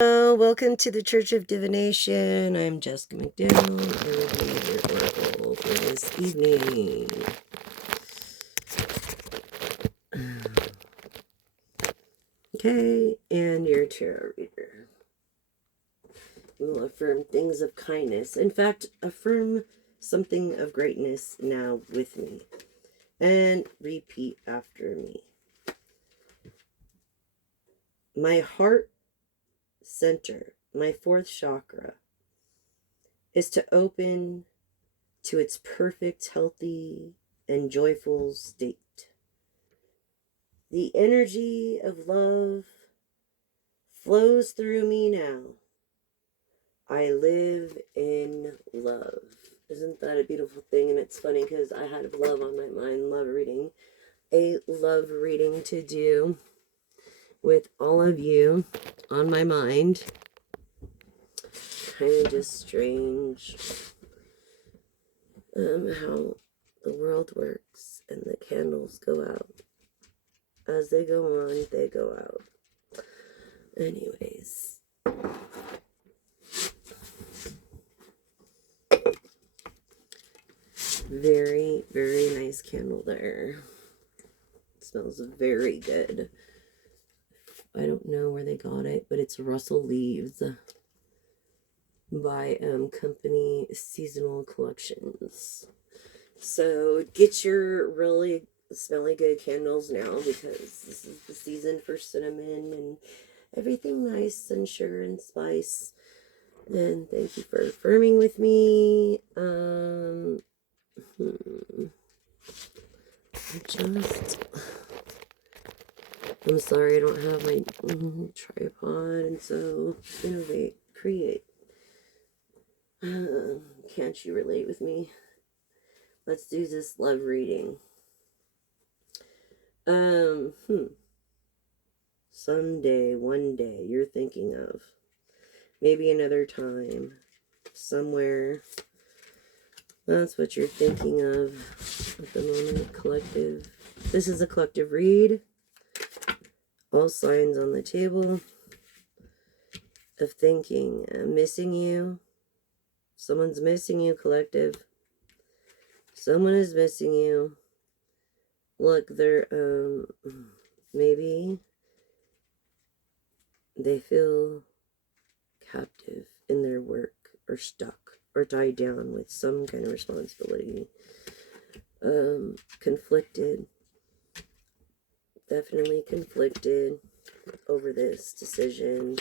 Welcome to the Church of Divination. I'm Jessica McDowell. I will be your oracle for this evening. Okay, and your tarot reader. We will affirm things of kindness. In fact, affirm something of greatness now with me. And repeat after me. My heart center, my fourth chakra, is to open to its perfect, healthy, and joyful state. The energy of love flows through me now. I live in love. Isn't that a beautiful thing? And it's funny because I had love on my mind, a love reading to do with all of you on my mind. Kind of just strange how the world works and the candles go out. As they go on, they go out. Anyways. Very, very nice candle there. It smells very good. I don't know where they got it, but it's Russell Leaves by Company Seasonal Collections. So get your really smelly good candles now, because this is the season for cinnamon and everything nice and sugar and spice. And thank you for affirming with me. I'm sorry I don't have my tripod, and so innovate, create. Can't you relate with me? Let's do this love reading. Someday, one day, you're thinking of. Maybe another time, somewhere. That's what you're thinking of at the moment, collective. This is a collective read. All signs on the table of thinking. I'm missing you. Someone's missing you, collective. Someone is missing you. Look, they're, maybe they feel captive in their work, or stuck, or tied down with some kind of responsibility. Conflicted. Definitely conflicted over this decision,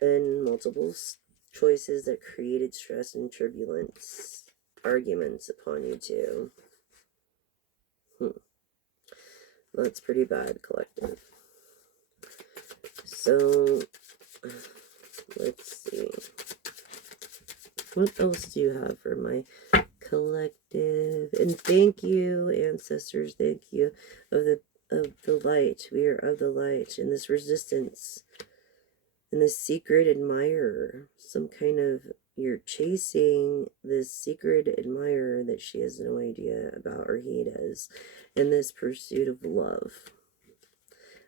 and multiple choices that created stress and turbulence, arguments upon you too. That's pretty bad, collective. So let's see, what else do you have for my collective? And thank you, ancestors, thank you, of the light. We are of the light, and this resistance, and this secret admirer, some kind of, you're chasing this secret admirer that she has no idea about, or he does, in this pursuit of love.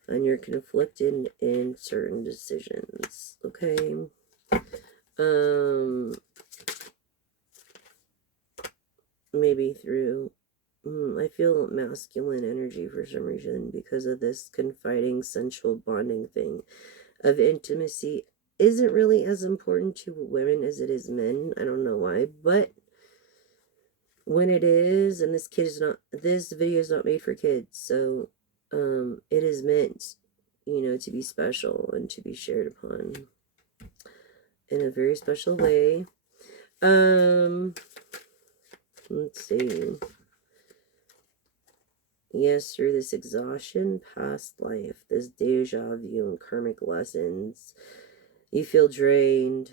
And you're conflicted in certain decisions, okay? Maybe through, I feel masculine energy for some reason because of this confiding, sensual bonding thing of intimacy. Isn't really as important to women as it is men. I don't know why, but when it is, and this video is not made for kids, so it is meant, to be special and to be shared upon in a very special way. Let's see. Yes, through this exhaustion, past life, this deja vu and karmic lessons, you feel drained.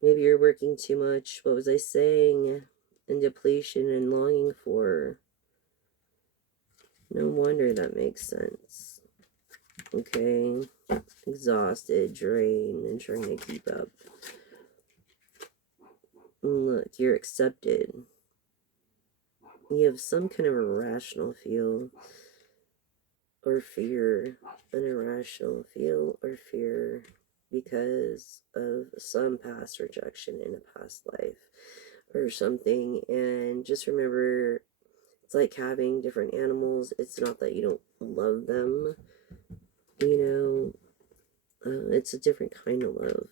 Maybe you're working too much. What was I saying? And depletion and longing for. No wonder that makes sense. Okay. Exhausted, drained, and trying to keep up. Look, you're accepted. You have some kind of irrational feel or fear. An irrational feel or fear because of some past rejection in a past life or something. And just remember, it's like having different animals. It's not that you don't love them, it's a different kind of love.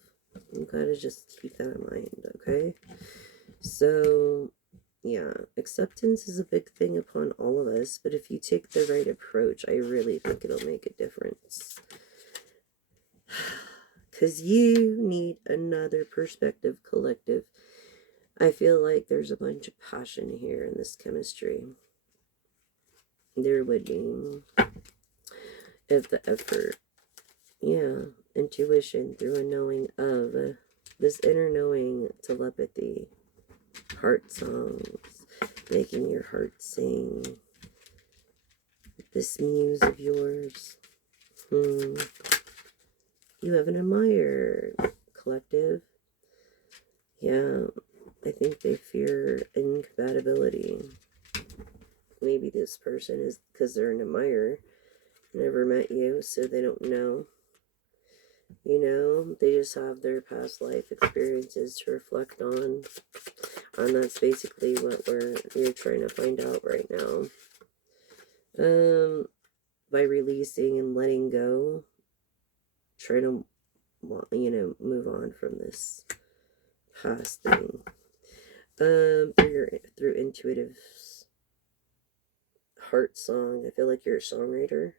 You gotta just keep that in mind, okay? So, yeah, acceptance is a big thing upon all of us, but if you take the right approach, I really think it'll make a difference. Because you need another perspective collective. I feel like there's a bunch of passion here in this chemistry. There would be, if the effort, yeah, intuition through a knowing of this inner knowing, telepathy, heart songs, making your heart sing. This muse of yours. You have an admirer, collective. Yeah, I think they fear incompatibility. Maybe this person is because they're an admirer, never met you, so they don't know. They just have their past life experiences to reflect on. And that's basically what you're trying to find out right now. By releasing and letting go, try to, move on from this past thing. Through intuitive heart song, I feel like you're a songwriter.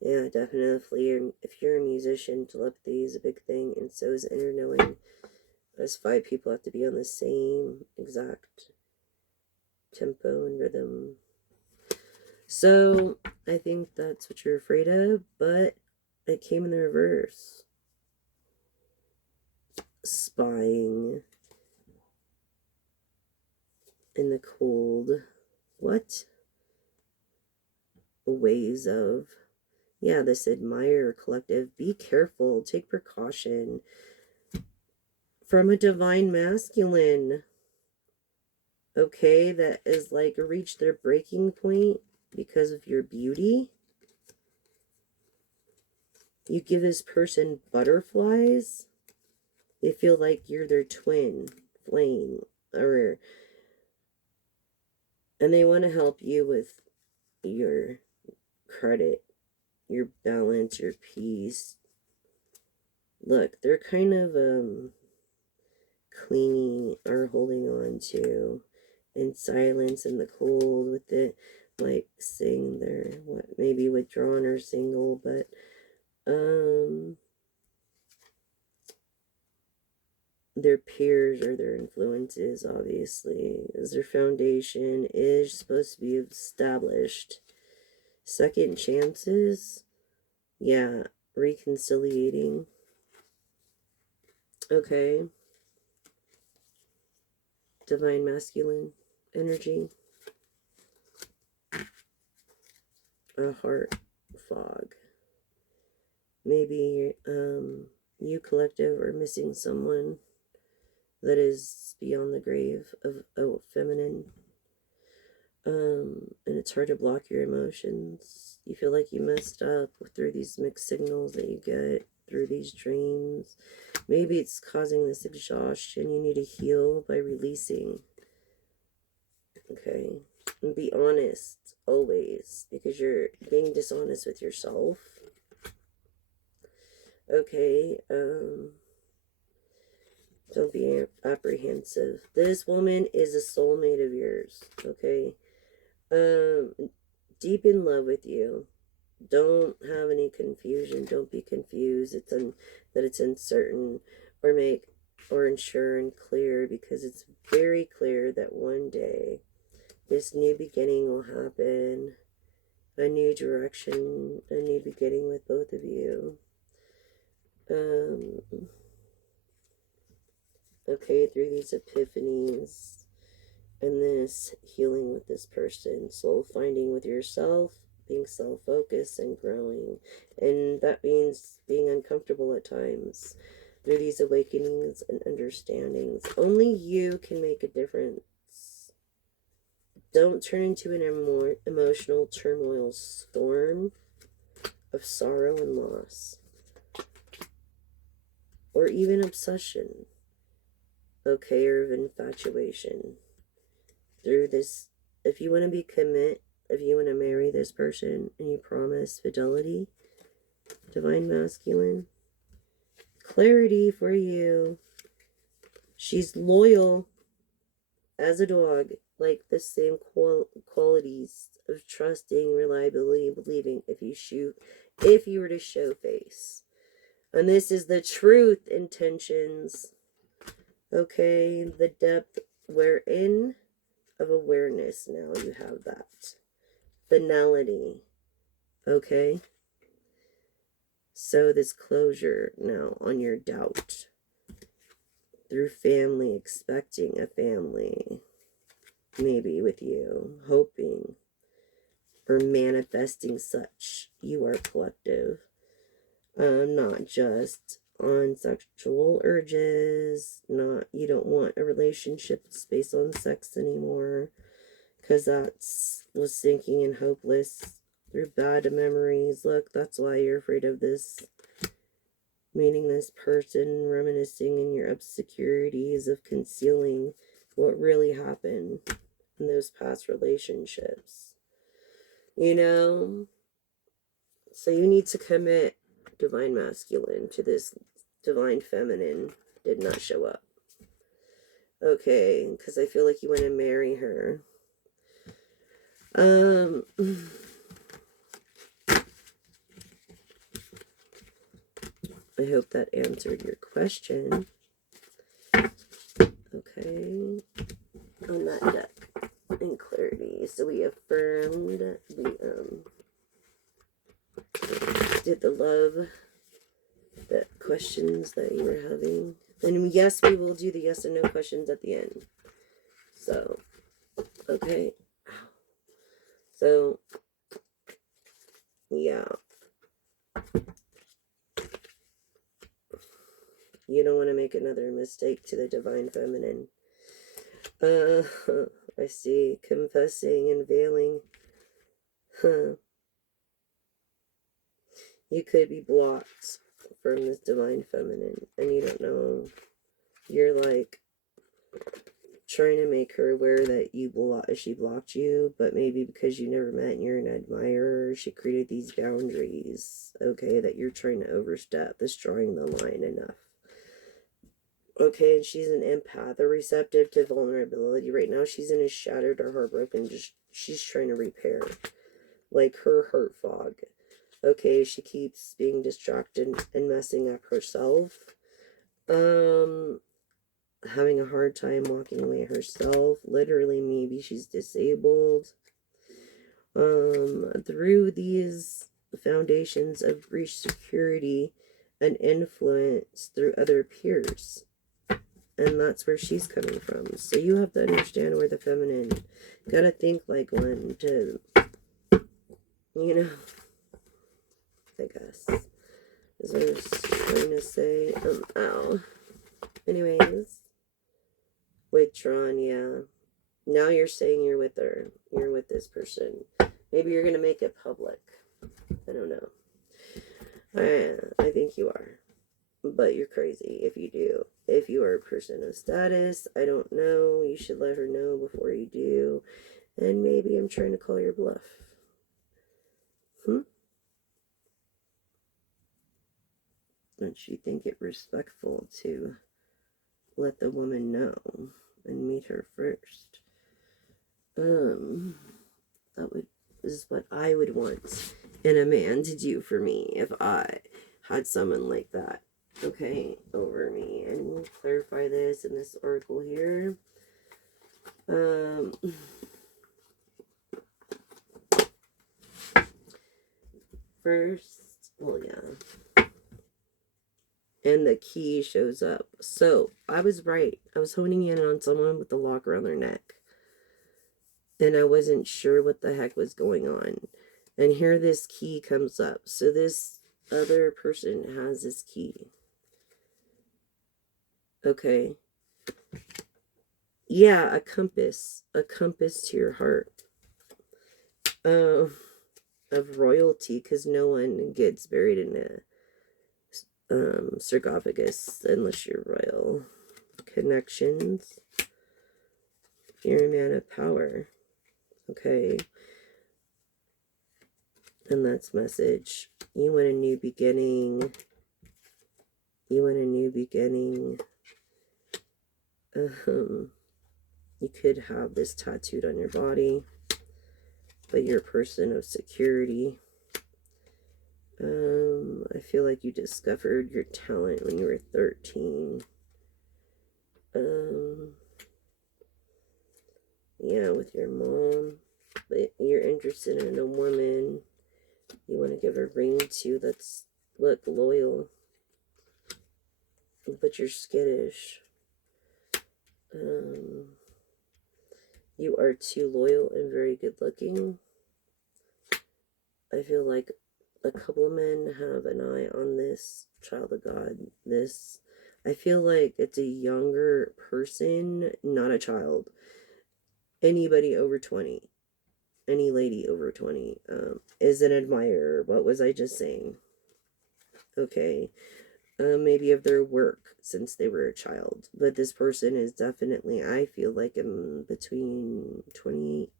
Yeah, definitely. If you're a musician, telepathy is a big thing, and so is inner knowing. As 5 people have to be on the same exact tempo and rhythm. So, I think that's what you're afraid of, but it came in the reverse. Spying in the cold. What? Ways of. Yeah, this admirer collective. Be careful. Take precaution. From a divine masculine. Okay, that is like reached their breaking point because of your beauty. You give this person butterflies. They feel like you're their twin flame, and they want to help you with your credit, your balance, your peace. Look, they're kind of clinging or holding on to in silence in the cold with it, like saying they're maybe withdrawn or single, but their peers or their influences, obviously, as their foundation is supposed to be established. Second chances, yeah, reconciliating. Okay. Divine masculine energy. A heart fog. Maybe you collective are missing someone that is beyond the grave of a feminine. And it's hard to block your emotions. You feel like you messed up through these mixed signals that you get through these dreams. Maybe it's causing this exhaustion. You need to heal by releasing. Okay. And be honest always, because you're being dishonest with yourself. Okay. Don't be apprehensive. This woman is a soulmate of yours. Okay. Deep in love with you. Don't have any confusion. Don't be confused. That it's uncertain, or unsure and clear, because it's very clear that one day this new beginning will happen. A new direction, a new beginning with both of you. Okay, through these epiphanies and this healing with this person, soul finding with yourself, being self-focused and growing. And that means being uncomfortable at times. Through these awakenings and understandings, only you can make a difference. Don't turn into an emotional turmoil storm of sorrow and loss. or even obsession, okay, or of infatuation. Through this, if you want to be commit, if you want to marry this person and you promise fidelity, divine masculine, clarity for you. She's loyal as a dog, like the same qualities of trusting, reliability, and believing if you were to show face. And this is the truth intentions, okay? The depth wherein of awareness, now you have that. Finality, okay? So this closure now on your doubt through family, expecting a family, maybe with you, hoping or manifesting such. You are collective, not just on sexual urges. Not, you don't want a relationship that's based on sex anymore, because that's was sinking and hopeless through bad memories. Look, that's why you're afraid of this. Meeting this person, reminiscing in your obscurities of concealing what really happened in those past relationships. You know? So you need to commit, divine masculine, to this divine feminine. Did not show up. Okay, because I feel like you want to marry her. I hope that answered your question. Okay. On that deck. In clarity. So we affirmed, we did the love, the questions that you were having. And yes, we will do the yes and no questions at the end. So, okay. So, yeah. You don't want to make another mistake to the divine feminine. I see. Confessing and veiling. Huh. You could be blocked from this divine feminine, and you don't know. You're like trying to make her aware that she blocked you, but maybe because you never met and you're an admirer, she created these boundaries, okay, that you're trying to overstep, this drawing the line enough. Okay, and she's an empath, or receptive to vulnerability. Right now, she's in a shattered or heartbroken, she's trying to repair, like her hurt fog. Okay, she keeps being distracted and messing up herself. Having a hard time walking away herself. Literally, maybe she's disabled. Through these foundations of breach security and influence through other peers. And that's where she's coming from. So you have to understand where the feminine, gotta think like one to, you know, I guess, is what I was trying to say. Ow. Anyways, withdrawn, yeah. Now you're saying you're with her. You're with this person. Maybe you're going to make it public. I don't know. I think you are. But you're crazy if you do. If you are a person of status, I don't know. You should let her know before you do. And maybe I'm trying to call your bluff. Don't you think it respectful to let the woman know and meet her first? That is what I would want in a man to do for me if I had someone like that, okay, over me. And we'll clarify this in this oracle here. First, well, yeah. And the key shows up. So I was right. I was honing in on someone with the lock around their neck. And I wasn't sure what the heck was going on. And here this key comes up. So this other person has this key. Okay. Yeah, a compass to your heart. Of royalty, because no one gets buried in sarcophagus, unless you're royal. Connections. You're a man of power. Okay. And that's message. You want a new beginning. You want a new beginning. You could have this tattooed on your body, but you're a person of security. I feel like you discovered your talent when you were 13. Yeah, with your mom. But you're interested in a woman you want to give a ring to that's, look, loyal. But you're skittish. You are too loyal and very good looking. I feel like a couple of men have an eye on this child of God. I feel like it's a younger person, not a child. Anybody over 20, any lady over 20, is an admirer. What was I just saying? Okay. Maybe of their work since they were a child. But this person is definitely, I feel like, in between 28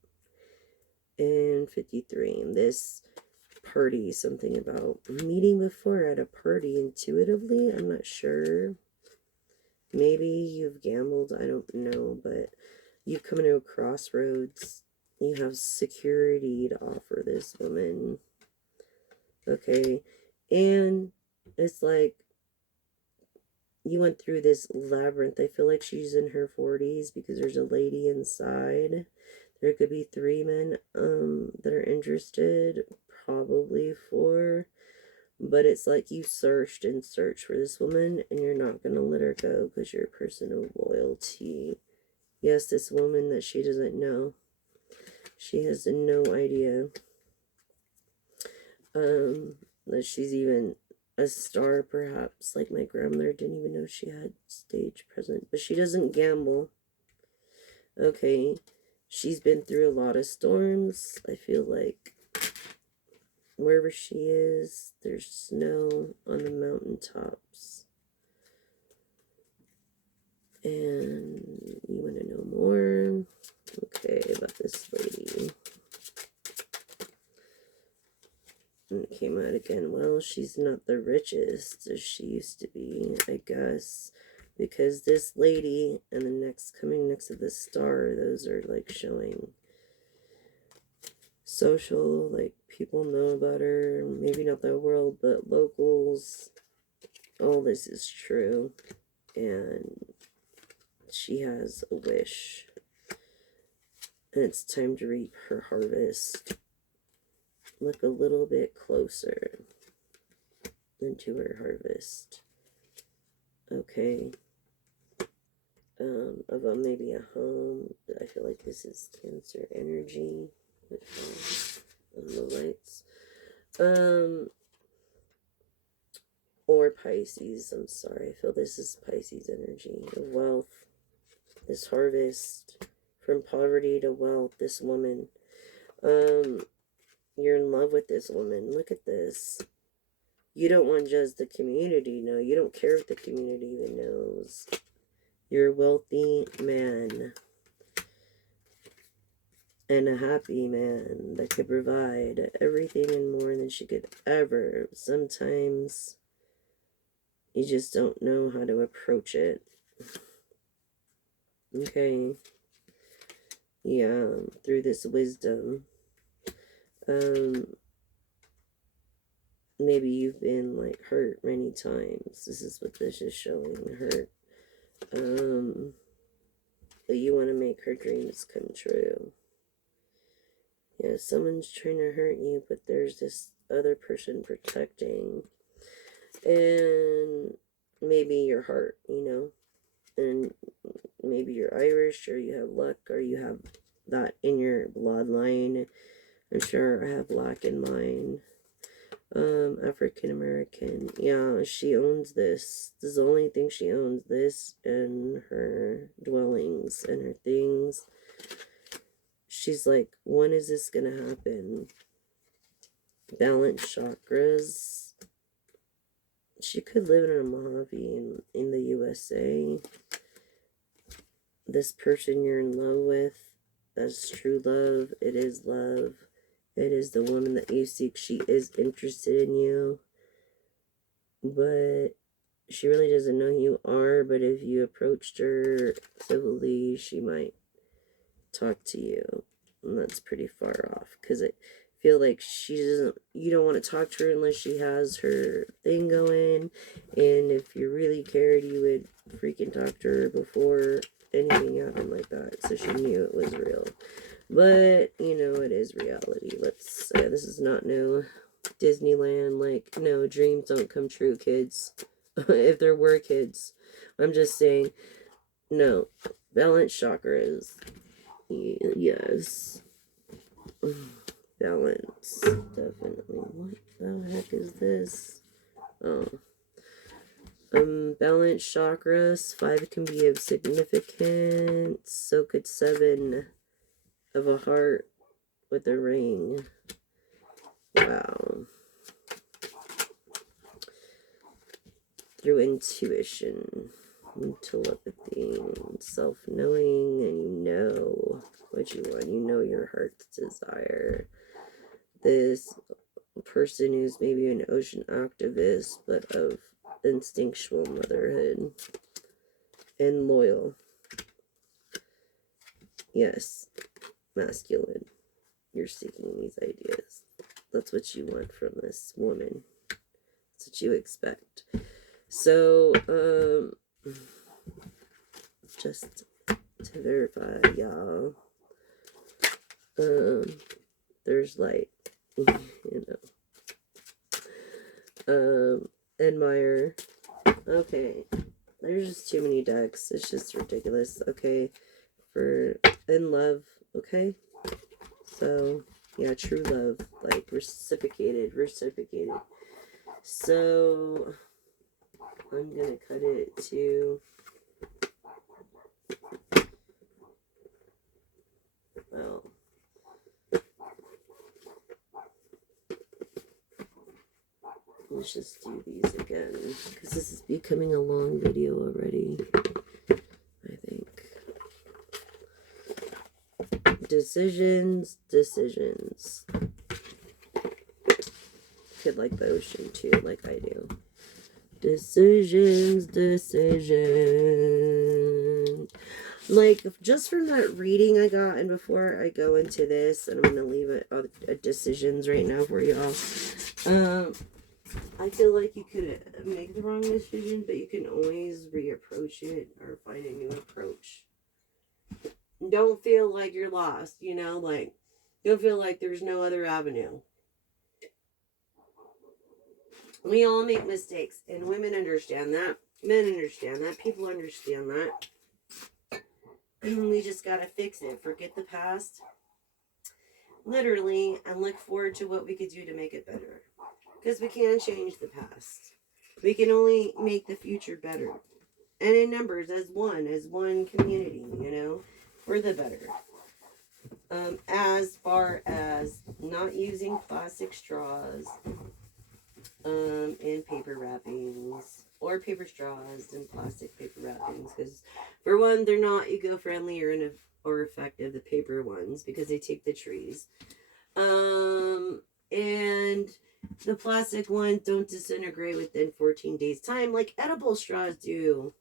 and 53. And this party, something about meeting before at a party intuitively, I'm not sure. Maybe you've gambled, I don't know, but you've come to a crossroads. You have security to offer this woman. Okay. And it's like you went through this labyrinth. I feel like she's in her 40s because there's a lady inside. There could be 3 men that are interested, probably 4. But it's like you searched and searched for this woman, and you're not going to let her go because you're a person of loyalty. Yes, this woman that she doesn't know. She has no idea that she's even a star, perhaps. Like my grandmother didn't even know she had stage presence. But she doesn't gamble. Okay. She's been through a lot of storms. I feel like wherever she is, there's snow on the mountaintops. And you want to know more? Okay, about this lady. And it came out again. Well, she's not the richest as she used to be, I guess. Because this lady and the next coming next to the star, those are like showing social, like people know about her. Maybe not the world, but locals. All this is true. And she has a wish. And it's time to reap her harvest. Look a little bit closer into her harvest. Okay. About maybe a home. I feel like this is Cancer energy with the lights. Or Pisces. I'm sorry. I feel this is Pisces energy. The wealth. This harvest. From poverty to wealth. This woman. You're in love with this woman. Look at this. You don't want just the community to know. You don't care if the community even knows. You're a wealthy man. And a happy man that could provide everything and more than she could ever. Sometimes you just don't know how to approach it. Okay. Yeah, through this wisdom. Maybe you've been like hurt many times. This is what this is showing, hurt. But you want to make her dreams come true. Yeah, someone's trying to hurt you, but there's this other person protecting. And maybe your heart, you know. And maybe you're Irish, or you have luck, or you have that in your bloodline. I'm sure I have black in mine. African American. Yeah, she owns this. This is the only thing she owns. This and her dwellings and her things. She's like, when is this gonna happen? Balance chakras. She could live in a Mojave in the USA. This person you're in love with, that's true love. It is love. It is the woman that you seek. She is interested in you, but she really doesn't know who you are. But if you approached her civilly, she might talk to you, and that's pretty far off because I feel like she doesn't. You don't want to talk to her unless she has her thing going, and if you really cared, you would freaking talk to her before anything happened like that, so she knew it was real. But you know, it is reality. Let's say this is not no Disneyland. Like, no, dreams don't come true, kids. If there were kids, I'm just saying, no. Balanced chakras, yes. Balance, definitely. What the heck is this? Oh. Balanced chakras, 5 can be of significance. So could 7 of a heart with a ring. Wow. Through intuition, telepathy, self-knowing, and you know what you want. You know your heart's desire. This person who's maybe an ocean activist, but of instinctual motherhood and loyal. Yes, masculine. You're seeking these ideas. That's what you want from this woman. That's what you expect. So, just to verify, y'all, there's light, you know. Admire. Okay, there's just too many decks. It's just ridiculous. Okay, for in love. Okay, so yeah, true love, like reciprocated. So I'm gonna cut it to, well, let's just do these again because this is becoming a long video already, I think. Decisions. Could like the ocean too, like I do. Decisions. Like, just from that reading I got, and before I go into this, and I'm going to leave it decisions right now for y'all. I feel like you could make the wrong decision, but you can always reapproach it or find a new approach. Don't feel like you're lost, you know, like, don't feel like there's no other avenue. We all make mistakes, and women understand that. Men understand that. People understand that. We just gotta fix it. Forget the past. Literally, and look forward to what we could do to make it better. Because we can't change the past. We can only make the future better. And in numbers, as one community, you know, for the better. As far as not using plastic straws in paper wrappings, or paper straws and plastic paper wrappings, because for one, they're not eco-friendly or effective, the paper ones, because they take the trees. And the plastic ones don't disintegrate within 14 days time like edible straws do.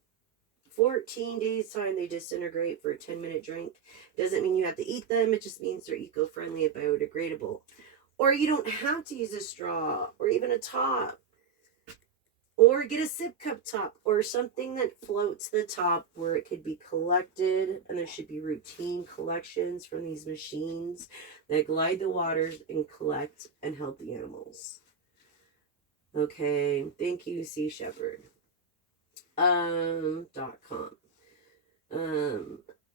14 days time they disintegrate for a 10-minute drink. Doesn't mean you have to eat them, it just means they're eco-friendly and biodegradable. Or you don't have to use a straw or even a top. Or get a sip cup top or something that floats the top where it could be collected, and there should be routine collections from these machines that glide the waters and collect and help the animals. Okay, thank you, Sea Shepherd. .com.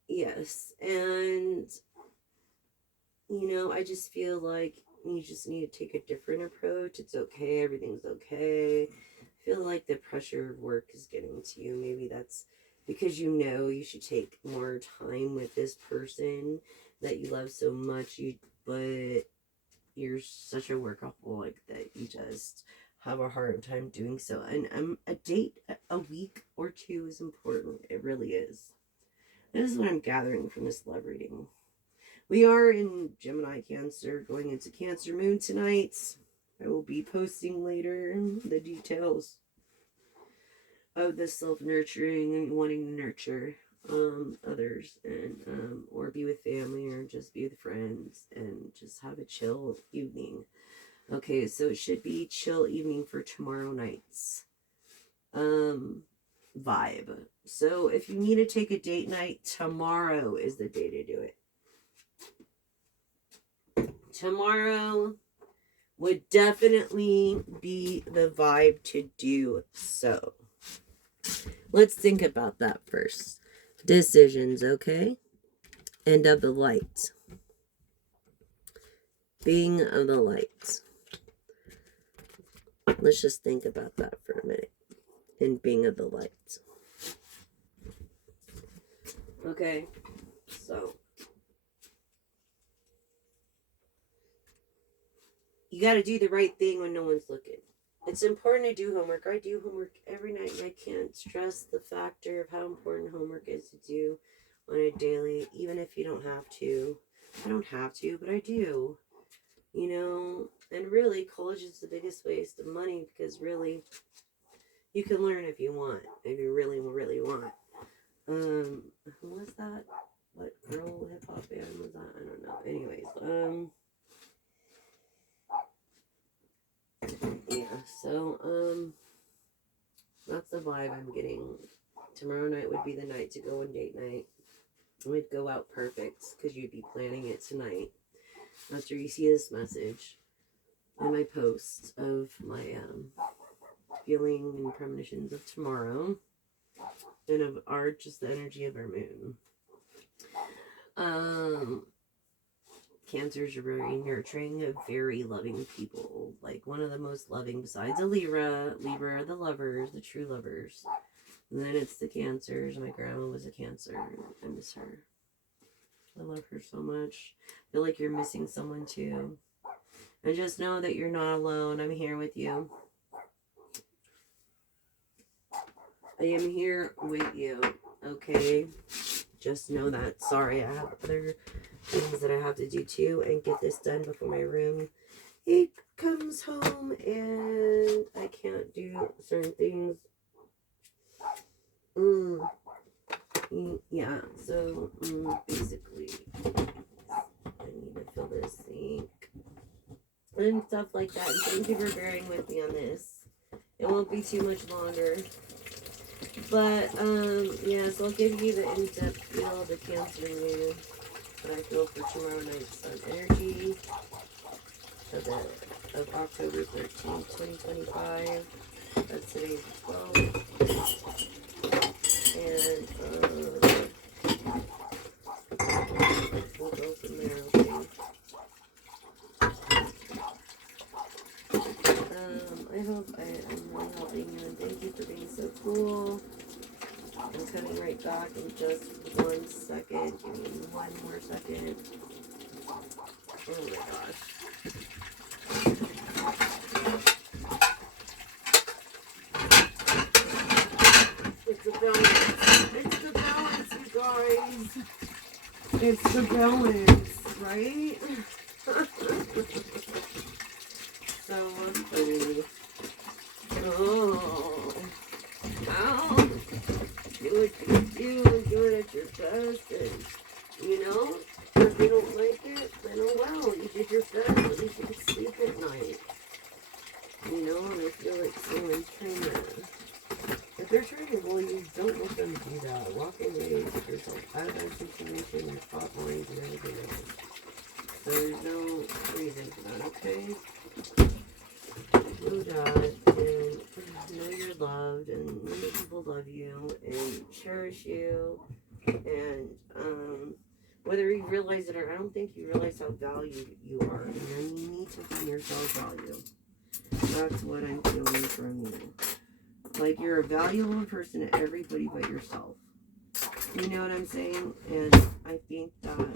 Yes, and you know, I just feel like you just need to take a different approach. It's okay, everything's okay. I feel like the pressure of work is getting to you. Maybe that's because you know you should take more time with this person that you love so much, but you're such a workaholic that you just have a hard time doing so. And a date a week or two is important. It really is. This is what I'm gathering from this love reading. We are in Gemini Cancer, going into Cancer Moon tonight. I will be posting later the details of the self-nurturing and wanting to nurture others, and or be with family, or just be with friends and just have a chill evening. Okay, so it should be chill evening for tomorrow night's vibe. So if you need to take a date night, tomorrow is the day to do it. Tomorrow would definitely be the vibe to do so. Let's think about that first. Decisions, okay? End of the light. Being of the light. Let's just think about that for a minute. And being of the light. Okay, so you got to do the right thing when no one's looking. It's important to do homework. I do homework every night, and I can't stress the factor of how important homework is to do on a daily, even if you don't have to. I don't have to, but I do. You know, and really, college is the biggest waste of money, because really, you can learn if you want, if you really, really want. Who was that? What girl hip hop band was that? I don't know. Anyways, yeah, so, that's the vibe I'm getting. Tomorrow night would be the night to go on date night. It would go out perfect, because you'd be planning it tonight. After you see this message in my post of my, feeling and premonitions of tomorrow, and of our, just the energy of our moon. Cancers are very nurturing, very loving people. Like, one of the most loving besides a Libra. Libra are the lovers, the true lovers. And then it's the Cancers. My grandma was a Cancer. I miss her. I love her so much. I feel like you're missing someone too. And just know that you're not alone. I'm here with you. I am here with you. Okay? Just know that. Sorry, I have other things that I have to do too, and get this done before my room. It comes home and I can't do certain things. Yeah, so basically, I need to fill this sink and stuff like that. And thank you for bearing with me on this. It won't be too much longer. But, yeah, so I'll give you the in-depth feel of the Cancer moon that I feel for tomorrow night's sun energy of October 13th, 2025. That's today's the 12th. And, we'll go from there, okay? I hope I'm really helping you, and thank you for being so cool. I'm coming right back in just 1 second. Give me 1 more second. Oh my gosh. It's the balance. It's the balance, you guys. It's the balance, right? So funny. Oh. Ow. Do what you do and do it at your best, and you know, if you don't like it, then oh well, you did your best, at least you can sleep at night. You know, and I feel like someone's trying to, if they're trying to bully you, don't let them do that. Walk away, get yourself out of that situation, your thought lines and everything else. So there's no reason for that, okay? Know that, and know you're loved, and know that people love you and cherish you, and whether you realize it or I don't think you realize how valued you are, and then you need to find yourself value. That's what I'm feeling from you. Like, you're a valuable person to everybody but yourself. You know what I'm saying? And I think that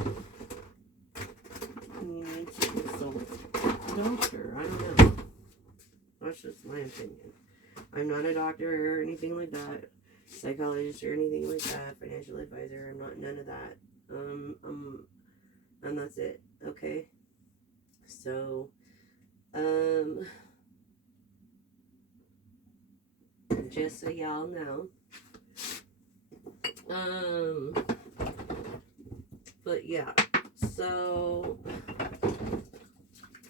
you need to consult a doctor. I don't know. That's just my opinion. I'm not a doctor or anything like that, psychologist or anything like that, financial advisor. I'm not none of that. And that's it. Okay. So, just so y'all know. But yeah. So,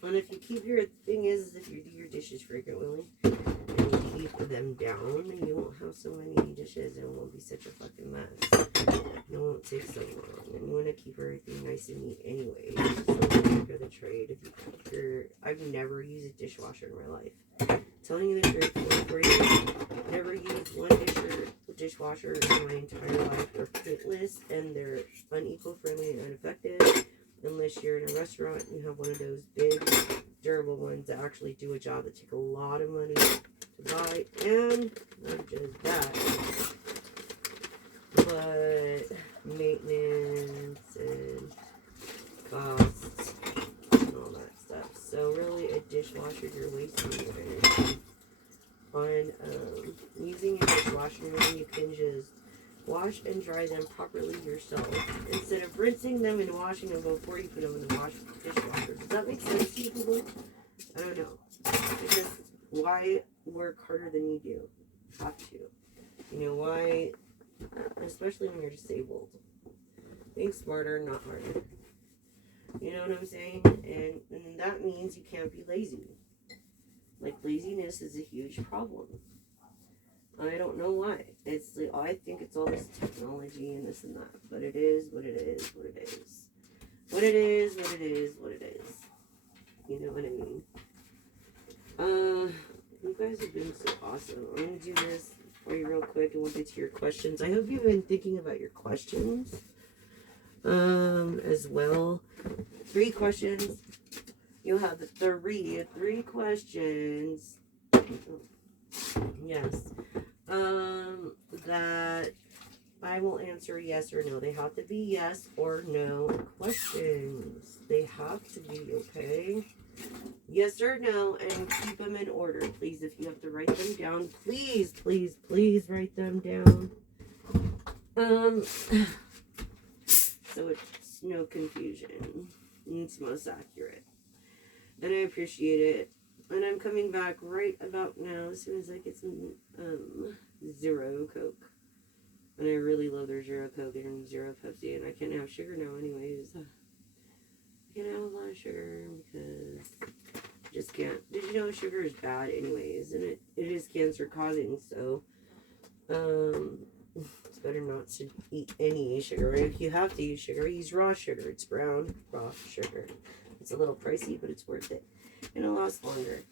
and if you keep your thing is if you do your dishes frequently and you keep them down, you won't have so many dishes and it won't be such a fucking mess. It won't take so long. And you want to keep everything nice and neat anyway. So for the trade, if you keep your, I've never used a dishwasher in my life. Telling you the truth, for you, never used one dishwasher in my entire life. They're pointless and they're uneco-friendly and ineffective. Unless you're in a restaurant and you have one of those big, durable ones that actually do a job that take a lot of money to buy. And not just that, but maintenance and costs and all that stuff. So really, a dishwasher, you're wasting your energy on using a dishwasher. When you can just wash and dry them properly yourself instead of rinsing them and washing them before you put them in the dishwasher. Does that make sense to you people? I don't know. Because why work harder than you do? Have to. You know why? Especially when you're disabled. Think smarter, not harder. You know what I'm saying? And that means you can't be lazy. Like, laziness is a huge problem. I don't know why. It's like, I think it's all this technology and this and that. But it is what it is, what it is. What it is, what it is, what it is. You know what I mean? You guys have been so awesome. I'm going to do this for you real quick and we'll get to your questions. I hope you've been thinking about your questions as well. 3 questions. You'll have the three questions. Yes. That I will answer yes or no. They have to be yes or no questions. They have to be, okay? Yes or no, and keep them in order. Please, if you have to write them down, please, please, please write them down. So it's no confusion. It's most accurate. And I appreciate it. And I'm coming back right about now as soon as I get some Zero Coke. And I really love their Zero Coke and Zero Pepsi. And I can't have sugar now anyways. I can't have a lot of sugar because I just can't. Did you know sugar is bad anyways? And it is cancer causing. So it's better not to eat any sugar. And if you have to use sugar, use raw sugar. It's brown raw sugar. It's a little pricey, but it's worth it. And it'll last longer.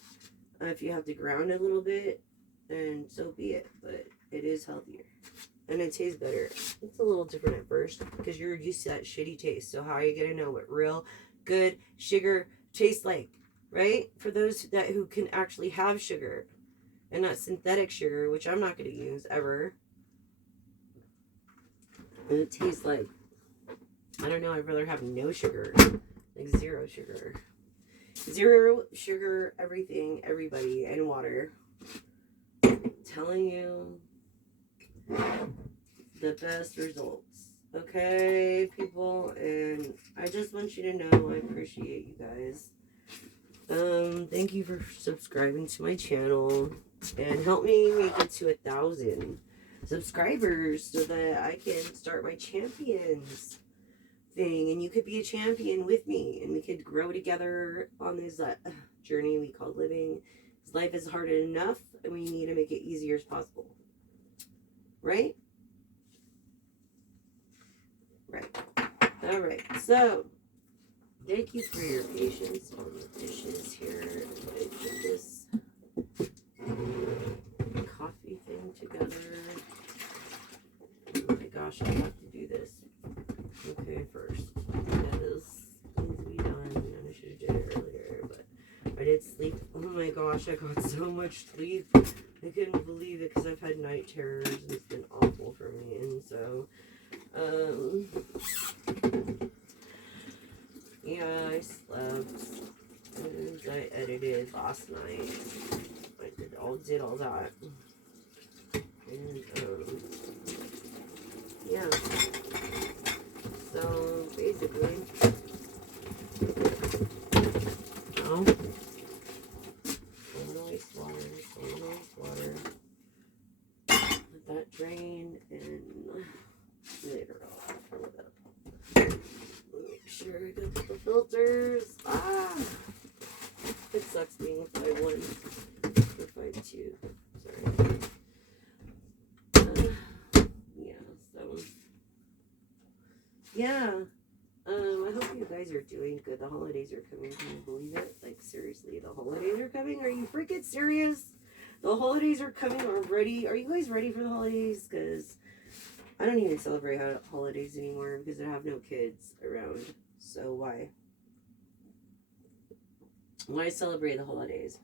If you have to ground a little bit, then so be it. But it is healthier. And it tastes better. It's a little different at first because you're used to that shitty taste. So how are you going to know what real good sugar tastes like? Right? For those who can actually have sugar and not synthetic sugar, which I'm not going to use ever. And it tastes like, I don't know, I'd rather have no sugar. Like zero sugar. Zero sugar, everything, everybody, and water. I'm telling you, the best results. Okay, people? And I just want you to know I appreciate you guys. Thank you for subscribing to my channel. And help me make it to 1,000 subscribers so that I can start my champions thing, and you could be a champion with me, and we could grow together on this journey we call living. Life is hard enough, and we need to make it easier as possible. Right? Right. All right. So, thank you for your patience on the dishes here. I put this coffee thing together. Oh my gosh, I have to do this. Okay, first, because needs to be done, and I should have done it earlier, but I did sleep. Oh my gosh, I got so much sleep. I couldn't believe it because I've had night terrors, and it's been awful for me, and so, yeah, I slept, and I edited last night. all did all that. And, yeah. So, basically, oh, wastewater. Let that drain, and later I'll fill it up. Make sure I got the filters. Ah! It sucks being a 5'1" or 5'2". Sorry. Yeah, so. Yeah. I hope you guys are doing good. The holidays are coming. Can you believe it? Like, seriously, the holidays are coming? Are you freaking serious? The holidays are coming already. Are you guys ready for the holidays? Because I don't even celebrate holidays anymore because I have no kids around. So why? Why celebrate the holidays?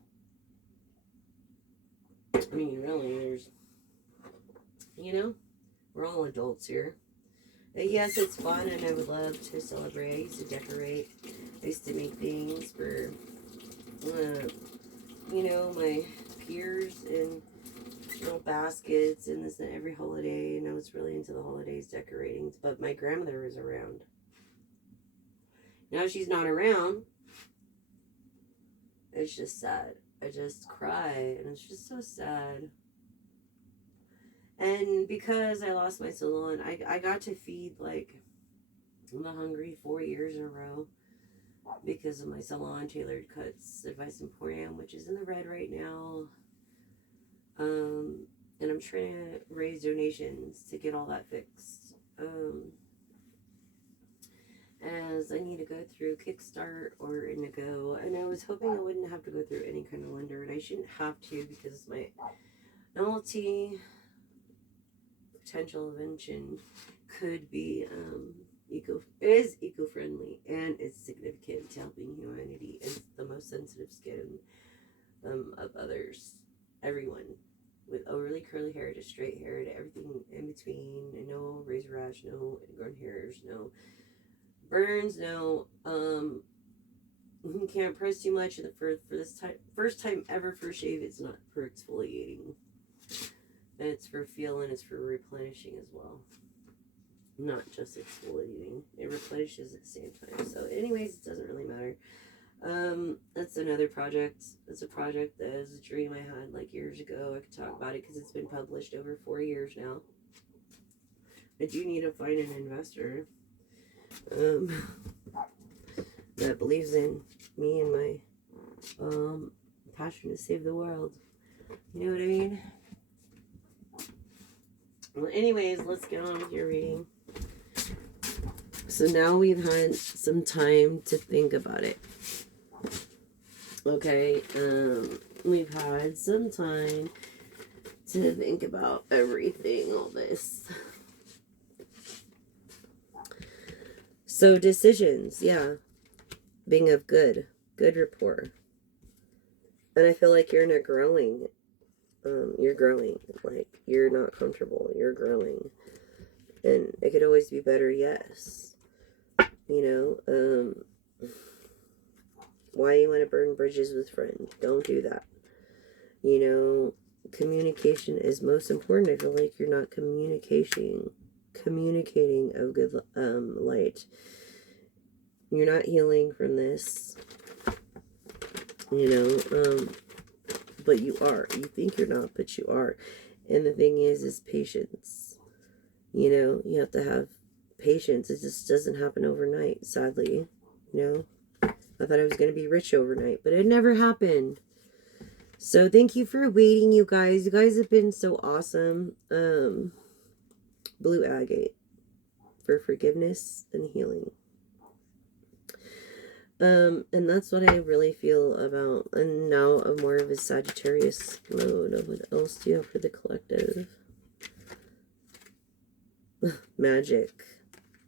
I mean, really, there's, we're all adults here. Yes, it's fun, and I would love to celebrate. I used to decorate. I used to make things for, my peers in little baskets and this and every holiday. And I was really into the holidays decorating. But my grandmother was around. Now she's not around. It's just sad. I just cry, and it's just so sad. And because I lost my salon, I got to feed, like, the hungry 4 years in a row because of my salon tailored cuts advice emporium, which is in the red right now. And I'm trying to raise donations to get all that fixed. As I need to go through Kickstart or Indigo, and I was hoping I wouldn't have to go through any kind of lender, and I shouldn't have to because my novelty potential invention could be eco-friendly, and it's significant to helping humanity. It's the most sensitive skin of others, everyone, with overly curly hair to straight hair to everything in between, and no razor rash, no ingrown hairs, no burns, no you can't press too much. And for this first time ever for shave, it's not for exfoliating. And it's for feeling, it's for replenishing as well. Not just exfoliating. It replenishes at the same time. So anyways, it doesn't really matter. That's another project. It's a project that is a dream I had like years ago. I could talk about it because it's been published over 4 years now. I do need to find an investor that believes in me and my passion to save the world. You know what I mean? Well, anyways, let's get on with your reading. So now we've had some time to think about it. Okay, we've had some time to think about everything, all this. So decisions, yeah, being of good rapport. And I feel like you're in a growing, you're growing, like you're not comfortable, you're growing. And it could always be better, yes. Why you want to burn bridges with friends? Don't do that. Communication is most important. I feel like you're not communicating of good light. You're not healing from this, but you are. You think you're not, but you are. And the thing is patience. You have to have patience. It just doesn't happen overnight, sadly. I thought I was going to be rich overnight, but it never happened. So thank you for waiting, you guys. You guys have been so awesome. Blue agate for forgiveness and healing. And that's what I really feel about. And now I'm more of a Sagittarius mode. What else do you have for the collective? Magic.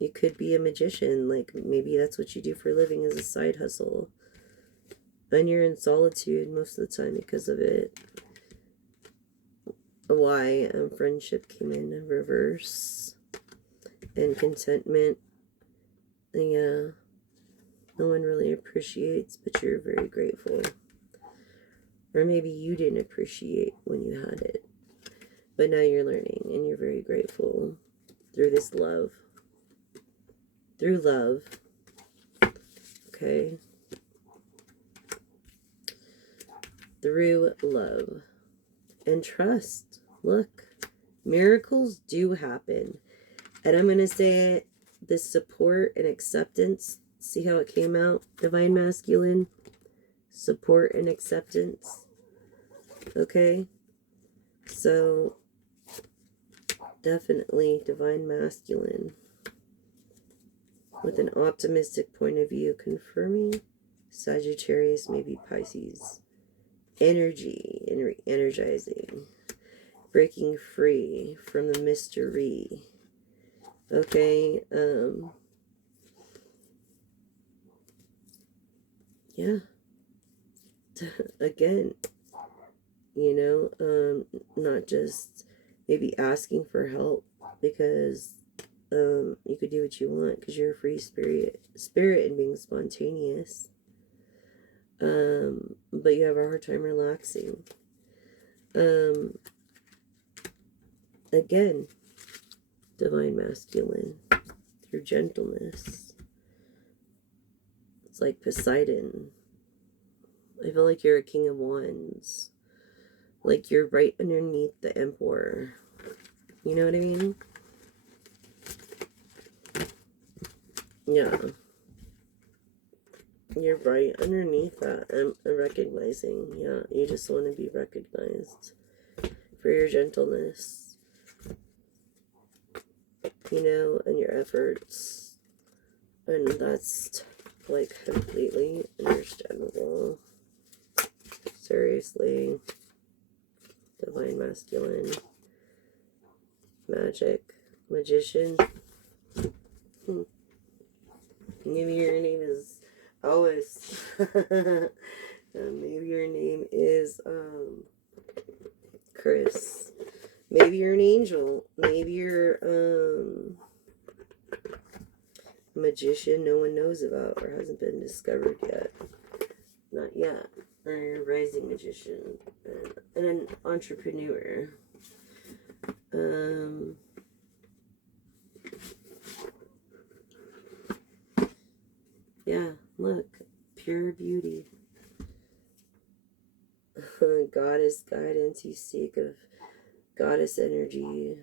You could be a magician. Like, maybe that's what you do for a living as a side hustle. And you're in solitude most of the time because of it. Why? Friendship came in reverse. And contentment. No one really appreciates, but you're very grateful. Or maybe you didn't appreciate when you had it. But now you're learning and you're very grateful through this love. Through love. Okay? Through love. And trust. Look, miracles do happen. And I'm going to say it, this support and acceptance. See how it came out? Divine Masculine. Support and acceptance. Okay? So, definitely Divine Masculine. With an optimistic point of view, confirming Sagittarius, maybe Pisces. Energy and re-energizing. Breaking free from the mystery. Okay, yeah. Again, you know, not just maybe asking for help because you could do what you want because you're a free spirit and being spontaneous. But you have a hard time relaxing. Again, Divine Masculine through gentleness. It's like Poseidon. I feel like you're a King of Wands. Like you're right underneath the Emperor. You know what I mean? Yeah. You're right underneath that. I'm recognizing. Yeah, you just want to be recognized for your gentleness. You know, and your efforts. And that's like completely understandable. Seriously. Divine Masculine. Magic. Magician. Maybe your name is Ois. Maybe your name is Chris. Maybe you're an angel. Maybe you're a magician no one knows about or hasn't been discovered yet. Not yet. Or you're a rising magician. And an entrepreneur. Yeah, look. Pure beauty. Goddess guidance you seek of goddess energy.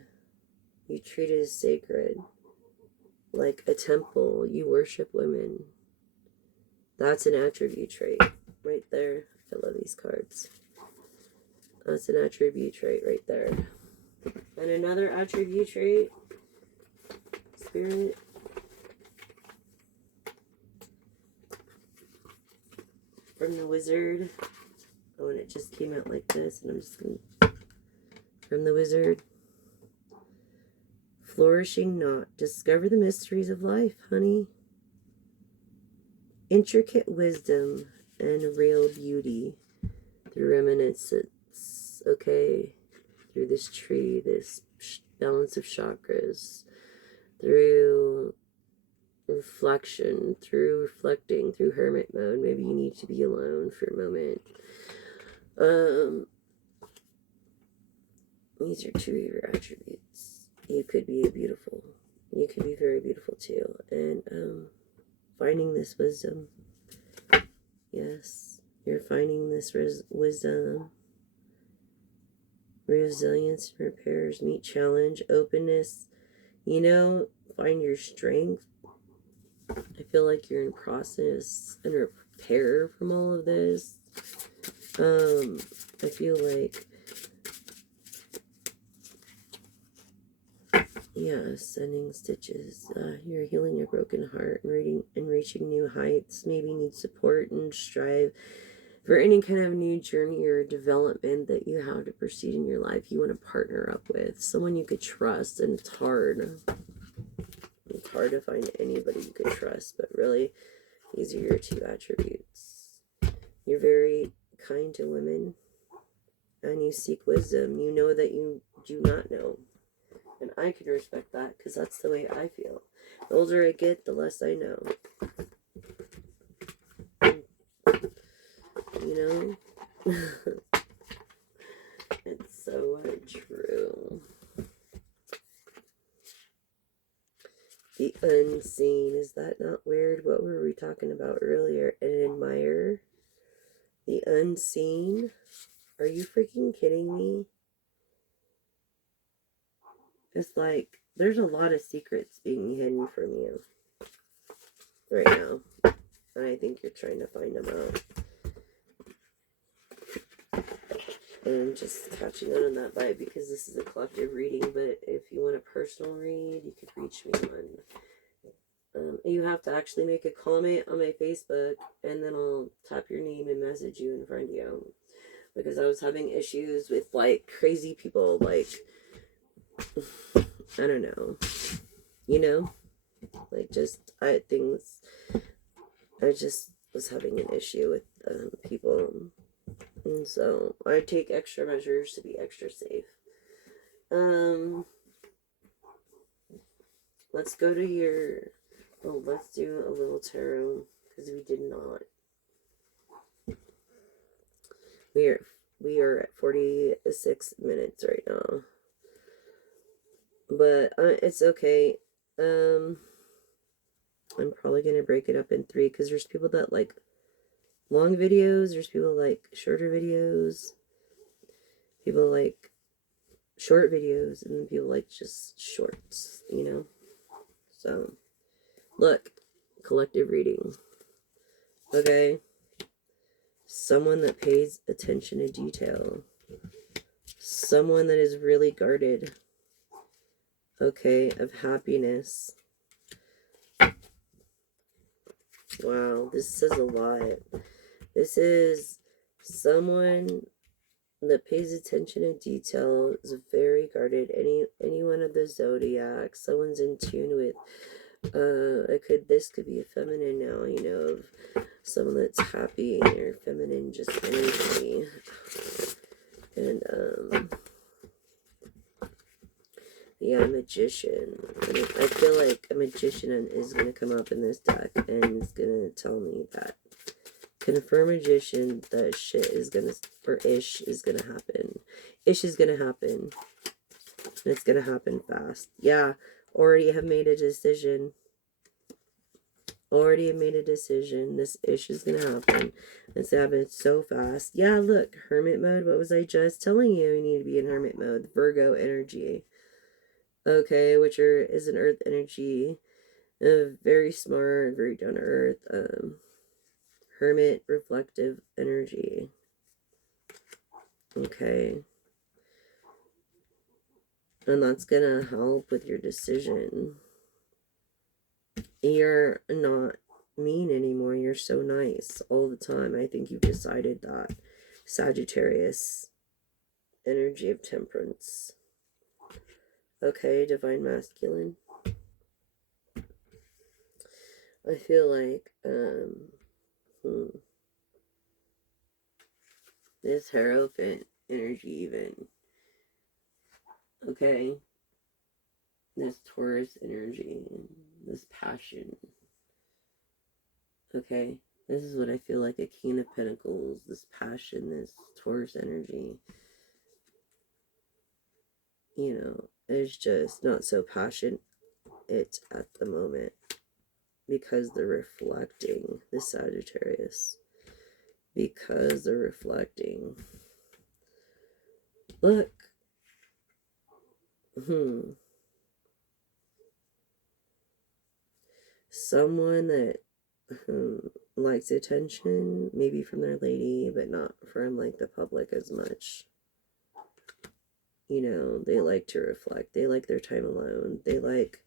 You treat it as sacred. Like a temple. You worship women. That's an attribute trait. Right there. I love these cards. That's an attribute trait right there. And another attribute trait. Spirit. From the Wizard. Oh, and it just came out like this. And I'm just going to... From the Wizard. Flourishing knot. Discover the mysteries of life, honey. Intricate wisdom and real beauty through reminiscence. Okay. Through this tree, this balance of chakras. Through reflection, through reflecting, through hermit mode. Maybe you need to be alone for a moment. These are two of your attributes. You could be beautiful. You could be very beautiful too. And finding this wisdom. Yes, you're finding this wisdom. Resilience and repairs. Meet challenge. Openness. You know, find your strength. I feel like you're in process and repair from all of this. I feel like, yeah, sending stitches. You're healing a broken heart and reaching new heights. Maybe need support and strive for any kind of new journey or development that you have to proceed in your life. You want to partner up with someone you could trust, and it's hard. It's hard to find anybody you can trust, but really, these are your two attributes. You're very kind to women, and you seek wisdom. You know that you do not know, and I can respect that because that's the way I feel. The older I get, the less I know. You It's so true. The unseen, is that not weird? What were we talking about earlier? An admirer? The unseen? Are you freaking kidding me? It's like, there's a lot of secrets being hidden from you right now. And I think you're trying to find them out. And I'm just catching on that vibe because this is a collective reading. But if you want a personal read, you could reach me on... you have to actually make a comment on my Facebook, and then I'll tap your name and message you and find you. Because I was having issues with, like, crazy people, like... I don't know. You know? Like, just... I just was having an issue with people. And so I take extra measures to be extra safe. Let's go to your... Oh, let's do a little tarot, because we did not. We are at 46 minutes right now. But it's okay. I'm probably going to break it up in 3, because there's people that like long videos, there's people like shorter videos, people like short videos, and then people like just shorts, you know? So, look, collective reading. Okay? Someone that pays attention to detail. Someone that is really guarded. Okay, of happiness. Wow, this says a lot. This is someone that pays attention to detail, is very guarded. Any one of the zodiac, someone's in tune with. This could be a feminine now, you know, of someone that's happy or feminine, just energy. And yeah, magician. I feel like a magician is gonna come up in this deck and it's gonna tell me that. Confirm magician that shit is gonna, or ish is gonna happen. Ish is gonna happen. And it's gonna happen fast. Yeah, already have made a decision. Already have made a decision. This ish is gonna happen. It's happening so fast. Yeah, look, hermit mode. What was I just telling you? You need to be in hermit mode. Virgo energy. Okay, which is an earth energy. Very smart, very down to earth. Hermit, reflective energy. Okay. And that's gonna help with your decision. You're not mean anymore. You're so nice all the time. I think you've decided that. Sagittarius, energy of temperance. Okay, divine masculine. I feel like, this Hierophant energy even. Okay. This Taurus energy. This passion. Okay. This is what I feel like, a King of Pentacles. This passion, this Taurus energy. You know, it's just not so passionate at the moment. Because they're reflecting, the Sagittarius. Because they're reflecting. Look. Someone that likes attention, maybe from their lady, but not from like the public as much. You know, they like to reflect. They like their time alone. They like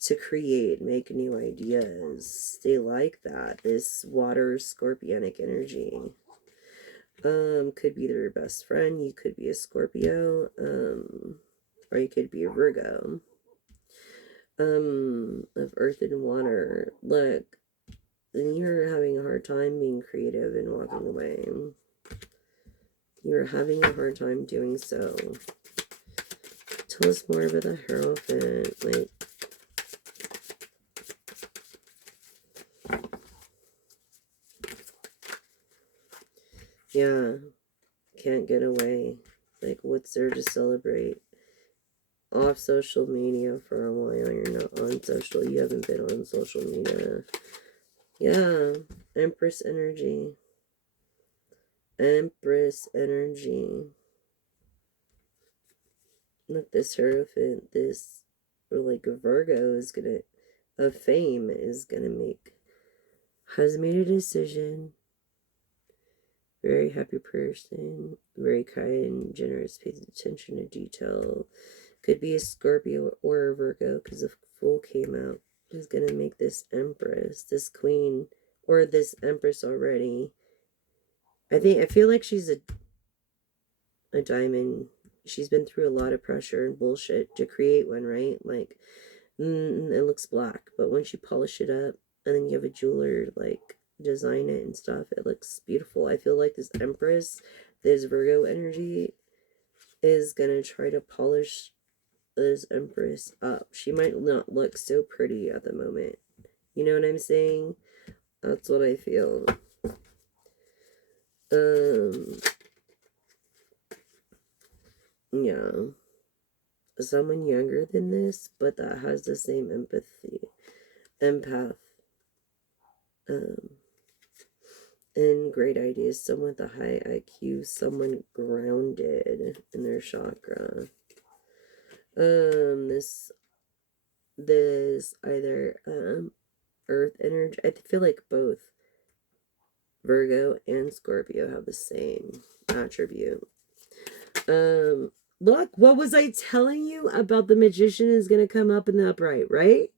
to create, make new ideas. They like that. This water scorpionic energy. Could be their best friend. You could be a Scorpio. Or you could be a Virgo. Of earth and water. Look, then you're having a hard time being creative and walking away. You're having a hard time doing so. Tell us more about the Hierophant. Like, yeah. can't get away. Like, what's there to celebrate? Off social media for a while. You're not on social. You haven't been on social media. Yeah. Empress energy. Empress energy. Look, this Hierophant, this, or like a Virgo is gonna, of fame is gonna make, has made a decision. Very happy person, very kind, generous, pays attention to detail. Could be a Scorpio or a Virgo because the Fool came out. Is gonna make this Empress, this Queen, or this Empress already. I feel like she's a diamond. She's been through a lot of pressure and bullshit to create one, right? Like, it looks black, but once you polish it up and then you have a jeweler like design it and stuff, it looks beautiful. I feel like this Empress, this Virgo energy, is gonna try to polish this Empress up. She might not look so pretty at the moment. You know what I'm saying? That's what I feel. Yeah. Someone younger than this, but that has the same empath, and great ideas. Someone with a high IQ, someone grounded in their chakra. This either earth energy. I feel like both Virgo and Scorpio have the same attribute. Look, what was I telling you about the magician is going to come up in the upright, right?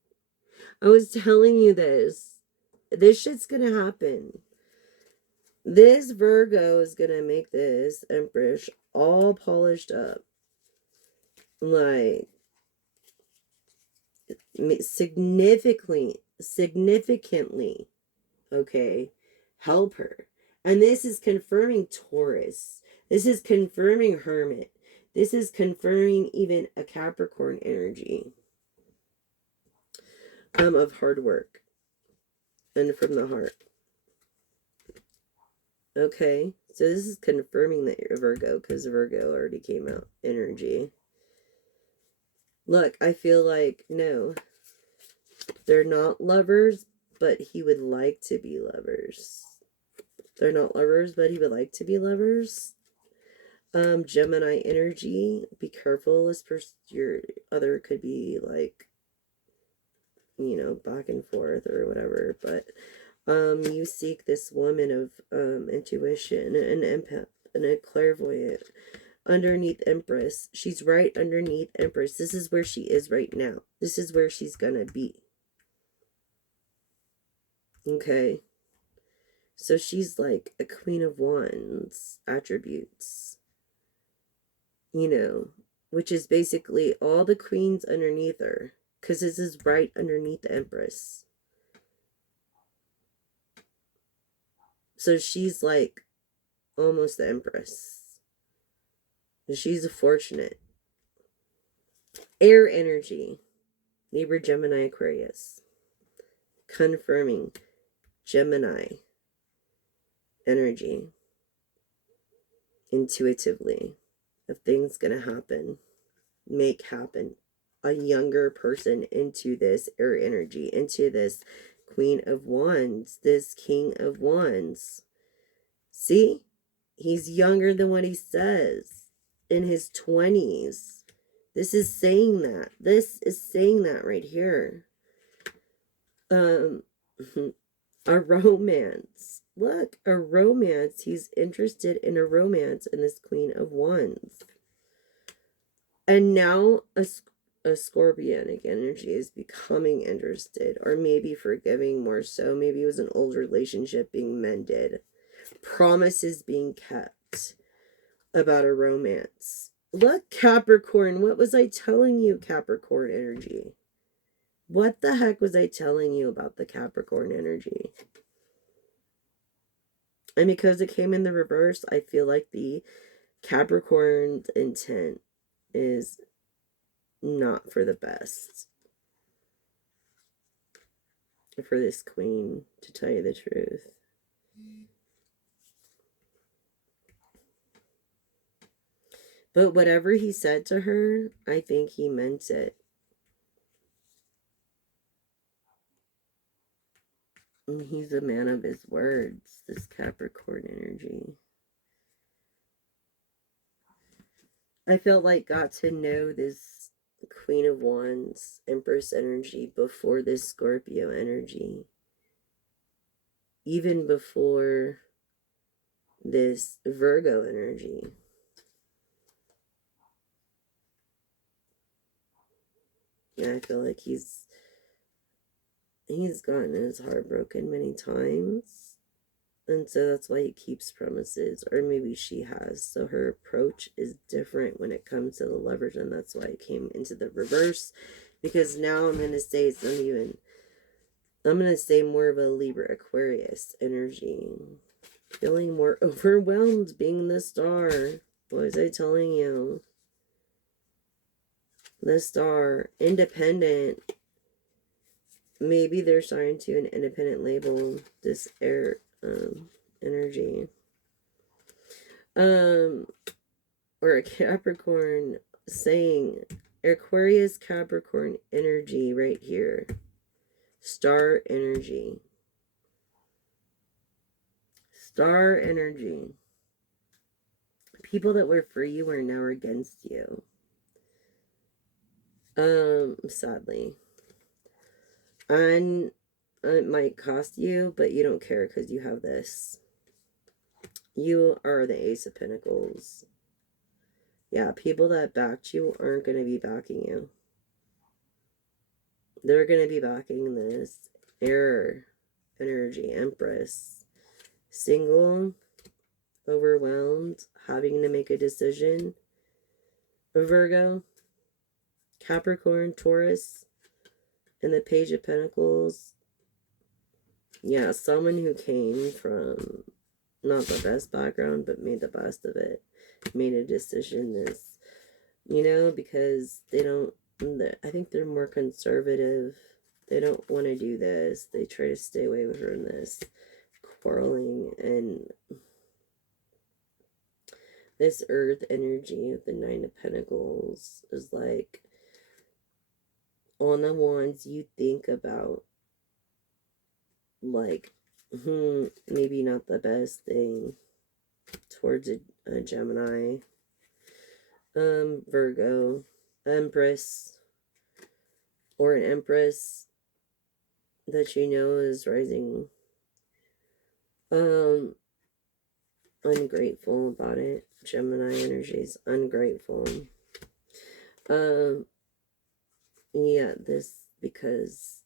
I was telling you this. This shit's going to happen. This Virgo is going to make this Empress all polished up. Like, significantly, okay, help her. And this is confirming Taurus. This is confirming Hermit. This is confirming even a Capricorn energy of hard work and from the heart. Okay, so this is confirming that you're a Virgo because Virgo already came out energy. Look, I feel like, no, they're not lovers, but he would like to be lovers. They're not lovers, but he would like to be lovers. Gemini energy, be careful. This person, your other could be like, you know, back and forth or whatever, but you seek this woman of intuition, an empath, and a clairvoyant underneath Empress. She's right underneath Empress. This is where she is right now. This is where she's gonna be. Okay. So she's like a Queen of Wands attributes. You know, which is basically all the queens underneath her. Because this is right underneath the Empress. So she's like almost the Empress. She's a fortunate. Air energy. Libra, Gemini, Aquarius. Confirming Gemini energy. Intuitively. If things gonna happen, make happen. A younger person into this air energy, into this Queen of Wands, this King of Wands. See? He's younger than what he says. In his 20s. This is saying that. This is saying that right here. A romance. Look, a romance. He's interested in a romance in this Queen of Wands. And now a Scorpionic energy is becoming interested, or maybe forgiving more so. Maybe it was an old relationship being mended. Promises being kept about a romance. Look, Capricorn, what was I telling you, Capricorn energy? What the heck was I telling you about the Capricorn energy? And because it came in the reverse, I feel like the Capricorn's intent is not for the best for this queen, to tell you the truth. But whatever he said to her, I think he meant it. And he's a man of his words, this Capricorn energy. I felt like got to know this Queen of Wands, Empress energy before this Scorpio energy. Even before this Virgo energy. Yeah, I feel like he's gotten his heart broken many times. And so that's why he keeps promises, or maybe she has. So her approach is different when it comes to the lovers, and that's why it came into the reverse. Because now I'm gonna say more of a Libra Aquarius energy. Feeling more overwhelmed being the star. What was I telling you? The star, independent. Maybe they're signed to an independent label, this air energy. Or a Capricorn saying Aquarius Capricorn energy right here. Star energy. Star energy. People that were for you are now against you. Sadly. And it might cost you, but you don't care because you have this. You are the Ace of Pentacles. Yeah, people that backed you aren't going to be backing you. They're going to be backing this air energy, Empress. Single, overwhelmed, having to make a decision. Virgo, Capricorn, Taurus, and the Page of Pentacles. Yeah, someone who came from not the best background, but made the best of it. Made a decision this, because they don't, I think they're more conservative. They don't want to do this. They try to stay away from this quarreling and this earth energy of the Nine of Pentacles is like on the ones you think about, like, maybe not the best thing towards a Gemini, Virgo, Empress, or an Empress that is rising, ungrateful about it. Gemini energy is ungrateful. Yeah, this because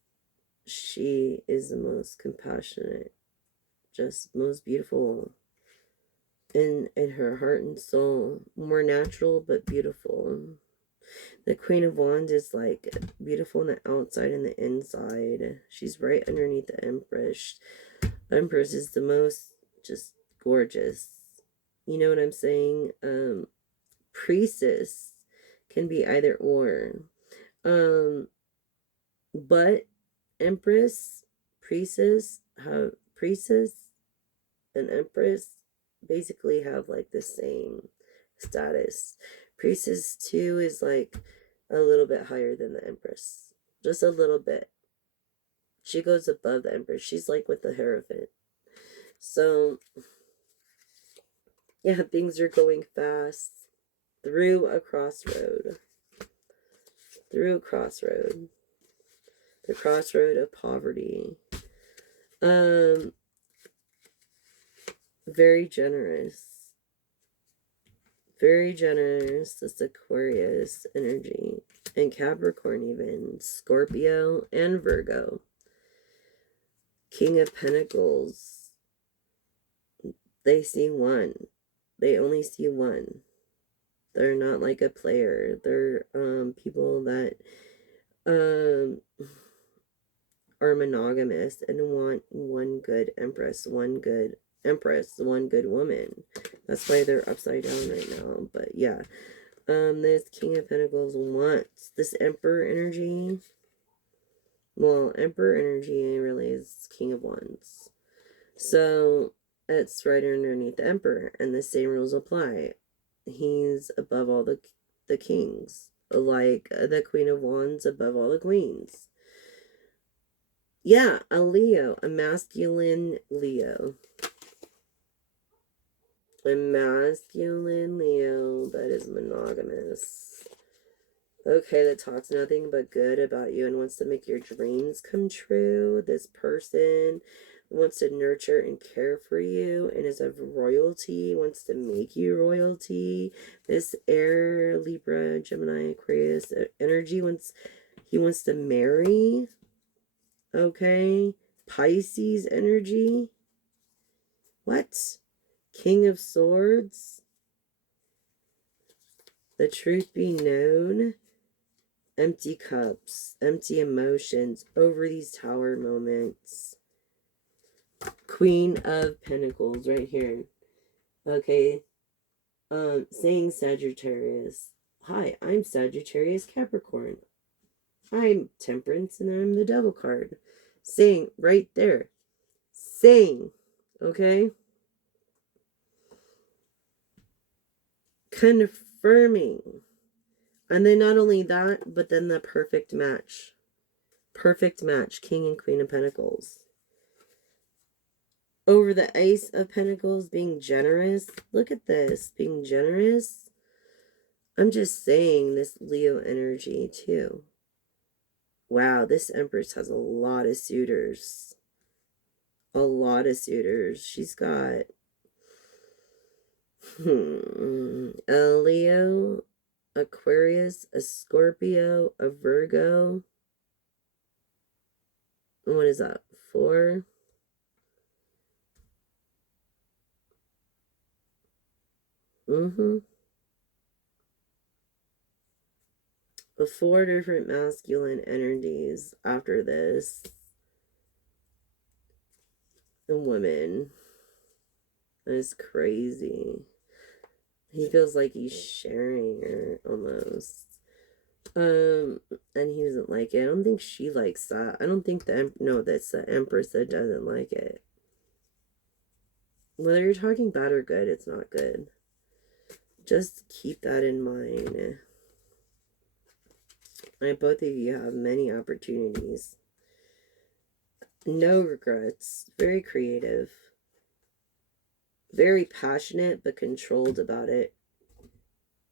she is the most compassionate, just most beautiful in her heart and soul, more natural but beautiful. The Queen of Wands is like beautiful on the outside and the inside. She's right underneath the Empress. The Empress is the most just gorgeous. You know what I'm saying? Priestess can be either or. But Empress, priestess, and Empress basically have like the same status. Priestess too is like a little bit higher than the Empress. Just a little bit. She goes above the Empress. She's like with the Hierophant. So yeah, things are going fast through a crossroad. The crossroad of poverty. Very generous. Very generous, this Aquarius energy. And Capricorn even. Scorpio and Virgo. King of Pentacles. They see one. They only see one. They're not like a player. They're people that are monogamous and want one good empress, one good woman. That's why they're upside down right now. But yeah, this King of Pentacles wants this Emperor energy. Well, Emperor energy really is King of Wands. So it's right underneath the Emperor, and the same rules apply. he's above all the kings, like the Queen of Wands above all the queens. Yeah, a Leo, a masculine Leo. A masculine Leo that is monogamous. Okay, that talks nothing but good about you and wants to make your dreams come true. This person wants to nurture and care for you and is of royalty, wants to make you royalty. This air, Libra, Gemini, Aquarius energy he wants to marry. Okay. Pisces energy. What? King of Swords. The truth be known. Empty cups, empty emotions over these tower moments. Queen of Pentacles right here. Okay. Saying Sagittarius. Hi, I'm Sagittarius Capricorn. I'm Temperance and I'm the Devil card. Saying right there. Saying. Okay. Confirming. And then not only that, but then the perfect match. Perfect match. King and Queen of Pentacles. Over the Ace of Pentacles, being generous. Look at this. Being generous. I'm just saying this Leo energy too. Wow, this Empress has a lot of suitors. A lot of suitors. She's got a Leo, Aquarius, a Scorpio, a Virgo. What is that? 4? The 4 different masculine energies after this. The woman. That is crazy. He feels like he's sharing her almost. And he doesn't like it. I don't think she likes that. I don't think that's the Empress that doesn't like it. Whether you're talking bad or good, it's not good. Just keep that in mind. Both of you have many opportunities. No regrets. Very creative. Very passionate, but controlled about it.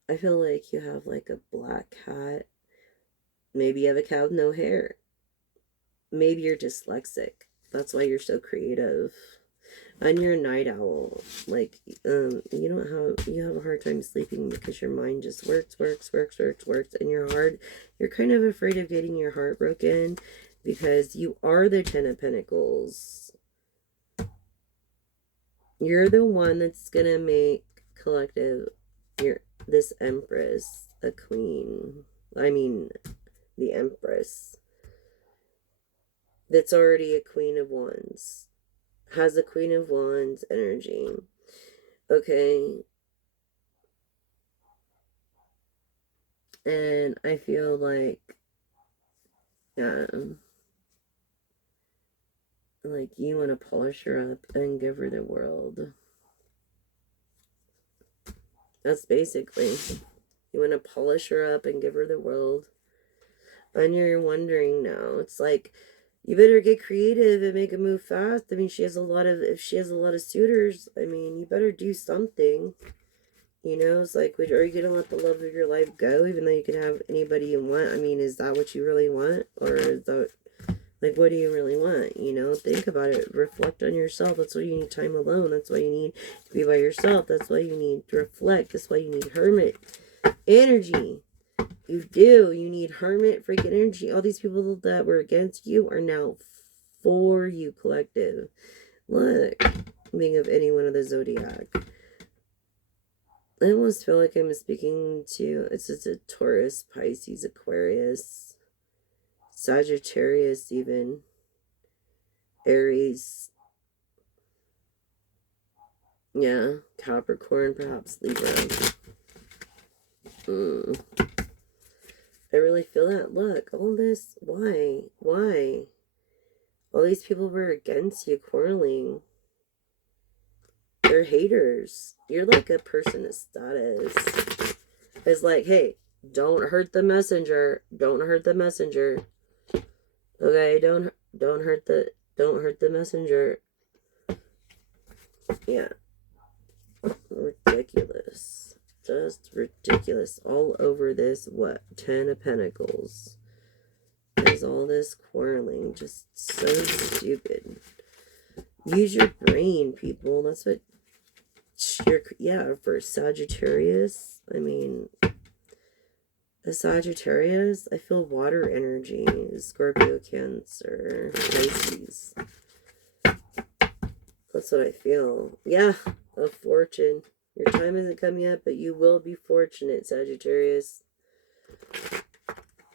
I feel like you have like a black cat. Maybe you have a cat with no hair. Maybe you're dyslexic. That's why you're so creative. And you're a night owl. Like, you have a hard time sleeping because your mind just works. And you're kind of afraid of getting your heart broken because you are the 10 of Pentacles. You're the one that's gonna make collective this Empress a queen. I mean, the Empress. That's already a Queen of Wands. Has the Queen of Wands energy. Okay. And I feel like, like you want to polish her up and give her the world. That's basically, you want to polish her up and give her the world. And you're wondering now, it's like, you better get creative and make a move fast. I mean, if she has a lot of suitors, I mean, you better do something. It's like, are you gonna let the love of your life go, even though you can have anybody you want? I mean, is that what you really want? Or is that, like, what do you really want? Think about it. Reflect on yourself. That's why you need time alone. That's why you need to be by yourself. That's why you need to reflect. That's why you need hermit energy. You need hermit freaking energy. All these people that were against you are now for you, collective. Look, think of any one of the zodiac. I almost feel like I'm speaking to, it's just a Taurus, Pisces, Aquarius, Sagittarius even, Aries, yeah, Capricorn, perhaps Libra. I really feel that. Look, all this, why? All these people were against you, quarreling. They're haters. You're like a person of status. It's like, hey, don't hurt the messenger. Don't hurt the messenger. Okay, don't hurt the messenger. Yeah. Ridiculous. Just ridiculous. All over this, what? 10 of Pentacles. There's all this quarreling. Just so stupid. Use your brain, people. That's what you're... Yeah, for Sagittarius. I mean, a Sagittarius, I feel water energy. Scorpio, Cancer, Pisces. That's what I feel. Yeah, of fortune. Your time hasn't come yet, but you will be fortunate, Sagittarius.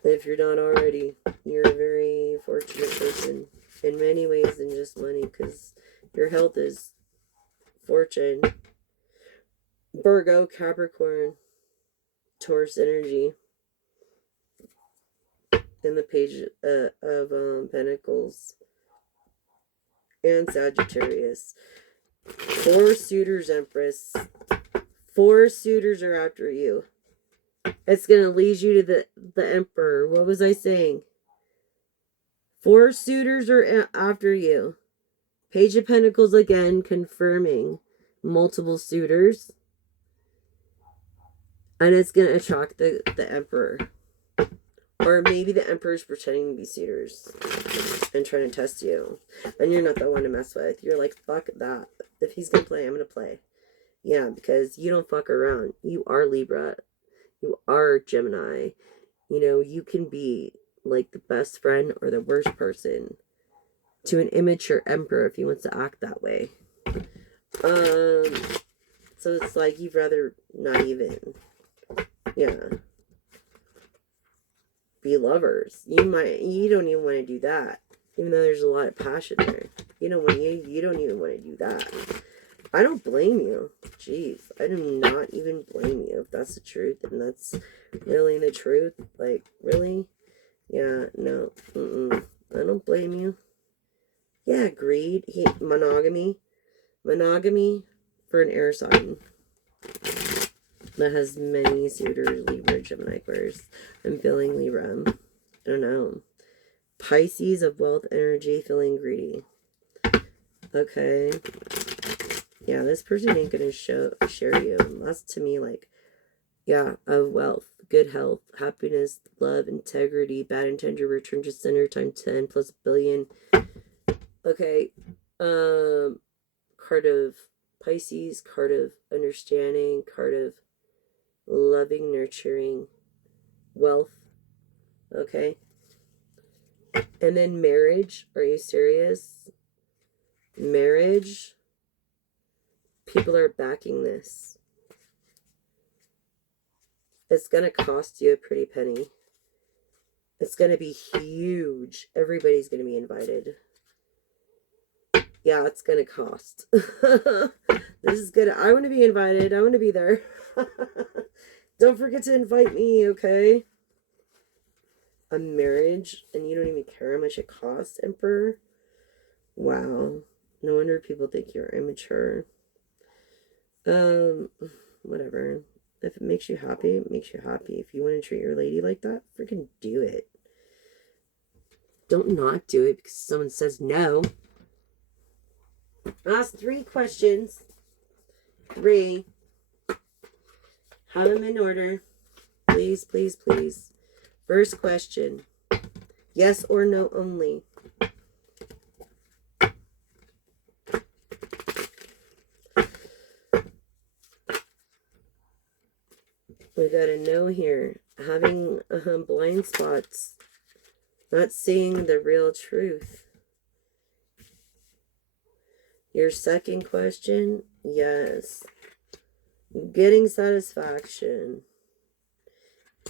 If you're not already, you're a very fortunate person in many ways than just money, because your health is fortune. Virgo, Capricorn, Taurus energy. And the Page of Pentacles. And Sagittarius. 4 suitors, Empress. 4 suitors are after you. It's going to lead you to the Emperor. What was I saying? 4 suitors are after you. Page of Pentacles again, confirming multiple suitors. And it's going to attract the Emperor. Or maybe the Emperor's pretending to be suitors and trying to test you. And you're not the one to mess with. You're like, fuck that. If he's going to play, I'm going to play. Yeah, because you don't fuck around. You are Libra. You are Gemini. You know, you can be like the best friend or the worst person to an immature emperor if he wants to act that way. So it's like you'd rather not even, yeah, be lovers. You don't even want to do that, even though there's a lot of passion there. You don't even want to do that. I don't blame you. Jeez, I do not even blame you if that's the truth and that's really the truth. Like, really? Yeah, no. I don't blame you. Yeah, greed, monogamy. Monogamy for an air sign that has many suitors, Libra, Gemini, Aquarius. I'm feeling Libra. I don't know. Pisces of wealth energy, feeling greedy. Okay. Yeah, this person ain't gonna share you. That's to me like, yeah, of wealth, good health, happiness, love, integrity, bad intention, return to center, time 10 plus billion. Okay. Card of Pisces, card of understanding, card of loving, nurturing, wealth. Okay. And then marriage. Are you serious? Marriage. People are backing this. It's going to cost you a pretty penny. It's going to be huge. Everybody's going to be invited. Yeah, it's going to cost. This is good. I want to be invited. I want to be there. Don't forget to invite me, okay? A marriage, and you don't even care how much it costs, Emperor? Wow. No wonder people think you're immature. Whatever. If it makes you happy, it makes you happy. If you want to treat your lady like that, freaking do it. Don't not do it because someone says no. Ask 3 questions. 3. Have them in order. Please, please, please. First question. Yes or no only. We got a no here. Having blind spots. Not seeing the real truth. Your second question, yes. Getting satisfaction.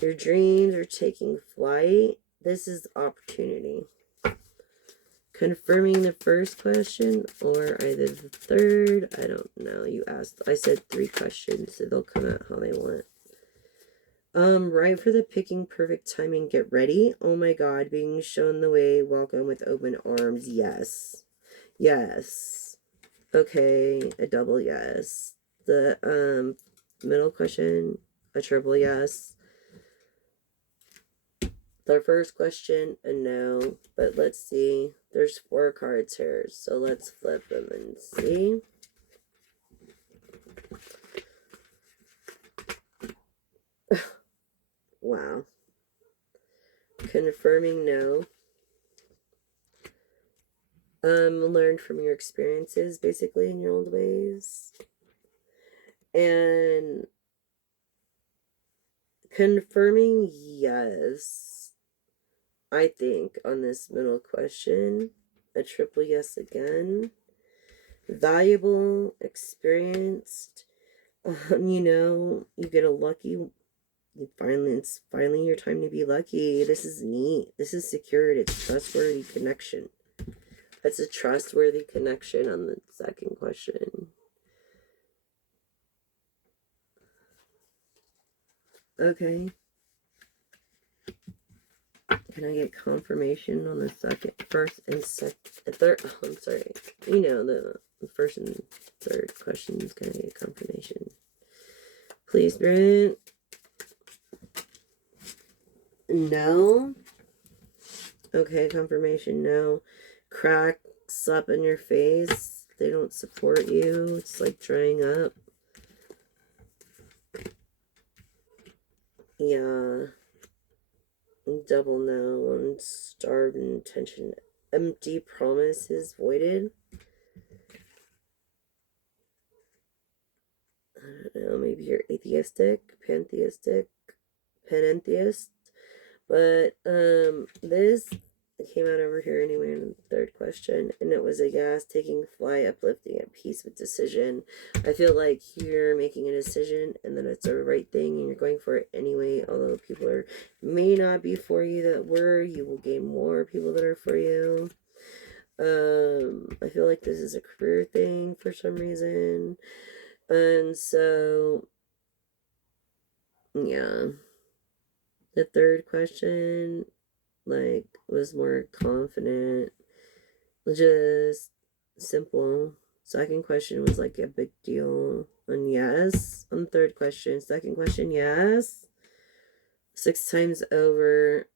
Your dreams are taking flight. This is opportunity. Confirming the first question or either the third. I don't know. You asked. I said 3 questions, so they'll come out how they want. Right for the picking, perfect timing, get ready. Oh my God, being shown the way, welcome with open arms. Yes. Yes. Okay, a double yes. The middle question, a triple yes. The first question, a no. But let's see. There's 4 cards here, so let's flip them and see. Wow. Confirming no. Learned from your experiences, basically, in your old ways. And confirming yes, I think, on this middle question. A triple yes again. Valuable, experienced. You get a lucky. It's finally your time to be lucky. This is neat. This is secured. It's trustworthy connection. That's a trustworthy connection on the second question. Okay. Can I get confirmation on the first and third? Oh, I'm sorry. The first and third questions. Can I get confirmation? Please, Brent. No. Okay, confirmation. No. Cracks up in your face. They don't support you. It's like drying up. Yeah. Double no on starved intention. Empty promises voided. I don't know, maybe you're atheistic, pantheistic, panentheist. But this came out over here anyway in the third question, and it was a yes, taking flight, uplifting, at peace with decision. I feel like you're making a decision and then it's the right thing and you're going for it anyway. Although people may not be for you that were, you will gain more people that are for you. I feel like this is a career thing for some reason. And so, yeah. The third question, was more confident. Just simple. Second question was like a big deal. And yes. On the third question. Second question, yes. 6 times over.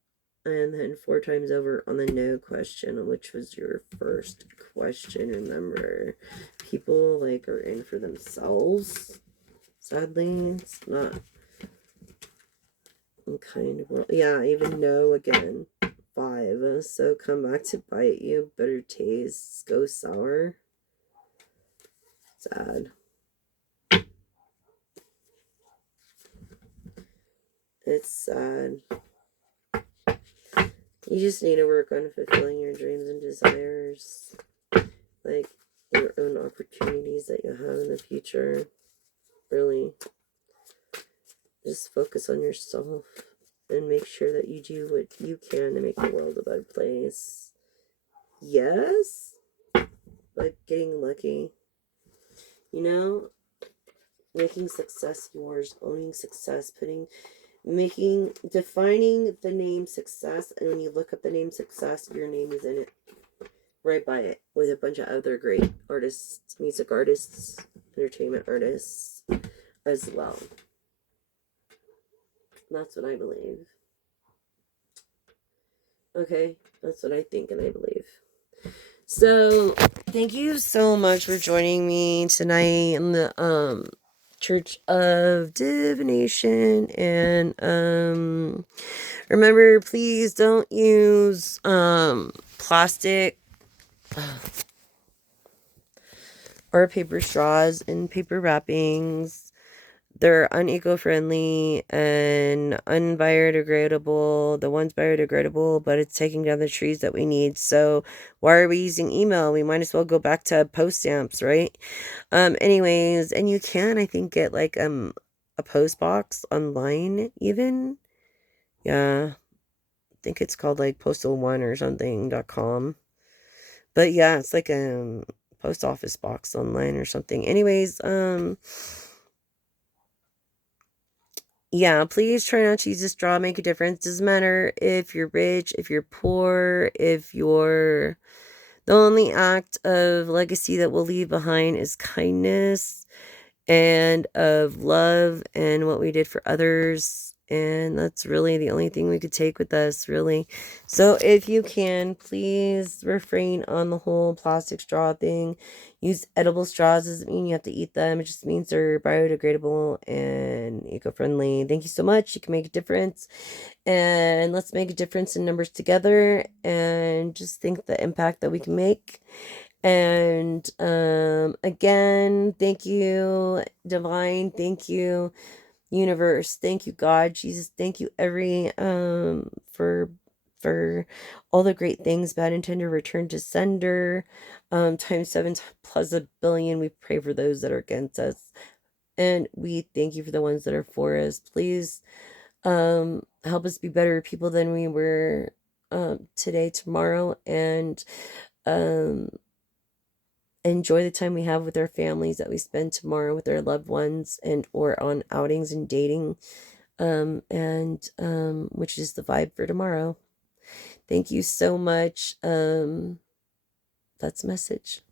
And then 4 times over on the no question, which was your first question. Remember, people are in for themselves. Sadly, it's not kind of world. Yeah, even no again. 5. So come back to bite you. Bitter tastes. Go sour. Sad. It's sad. You just need to work on fulfilling your dreams and desires. Like your own opportunities that you have in the future. Really. Just focus on yourself and make sure that you do what you can to make the world a better place. Yes? Like getting lucky. Making success yours, owning success, defining the name success, and when you look up the name success, your name is in it, right by it, with a bunch of other great artists, music artists, entertainment artists as well. That's what I believe. Okay, that's what I think and I believe. So, thank you so much for joining me tonight in the Church of Divination. And remember, please don't use plastic or paper straws in paper wrappings. They're uneco-friendly and unbiodegradable. The one's biodegradable, but it's taking down the trees that we need. So why are we using email? We might as well go back to post stamps, right? Anyways, and you can, I think, get a post box online even. Yeah. I think it's called Postal One or something.com. But yeah, it's like a post office box online or something. Anyways, yeah, please try not to use a straw. Make a difference. Doesn't matter if you're rich, if you're poor, if you're The only act of legacy that we'll leave behind is kindness and of love and what we did for others. And that's really the only thing we could take with us, really. So if you can, please refrain on the whole plastic straw thing. Use edible straws. Doesn't mean you have to eat them. It just means they're biodegradable and eco-friendly. Thank you so much. You can make a difference. And let's make a difference in numbers together and just think the impact that we can make. And again, thank you, Divine. Thank you, Universe. Thank you, God, Jesus. Thank you, every for all the great things. Bad intender return to sender. Times 7 plus a billion. We pray for those that are against us. And we thank you for the ones that are for us. Please help us be better people than we were today, tomorrow, and um enjoy the time we have with our families that we spend tomorrow with our loved ones and or on outings and dating, and which is the vibe for tomorrow. Thank you so much. That's a message.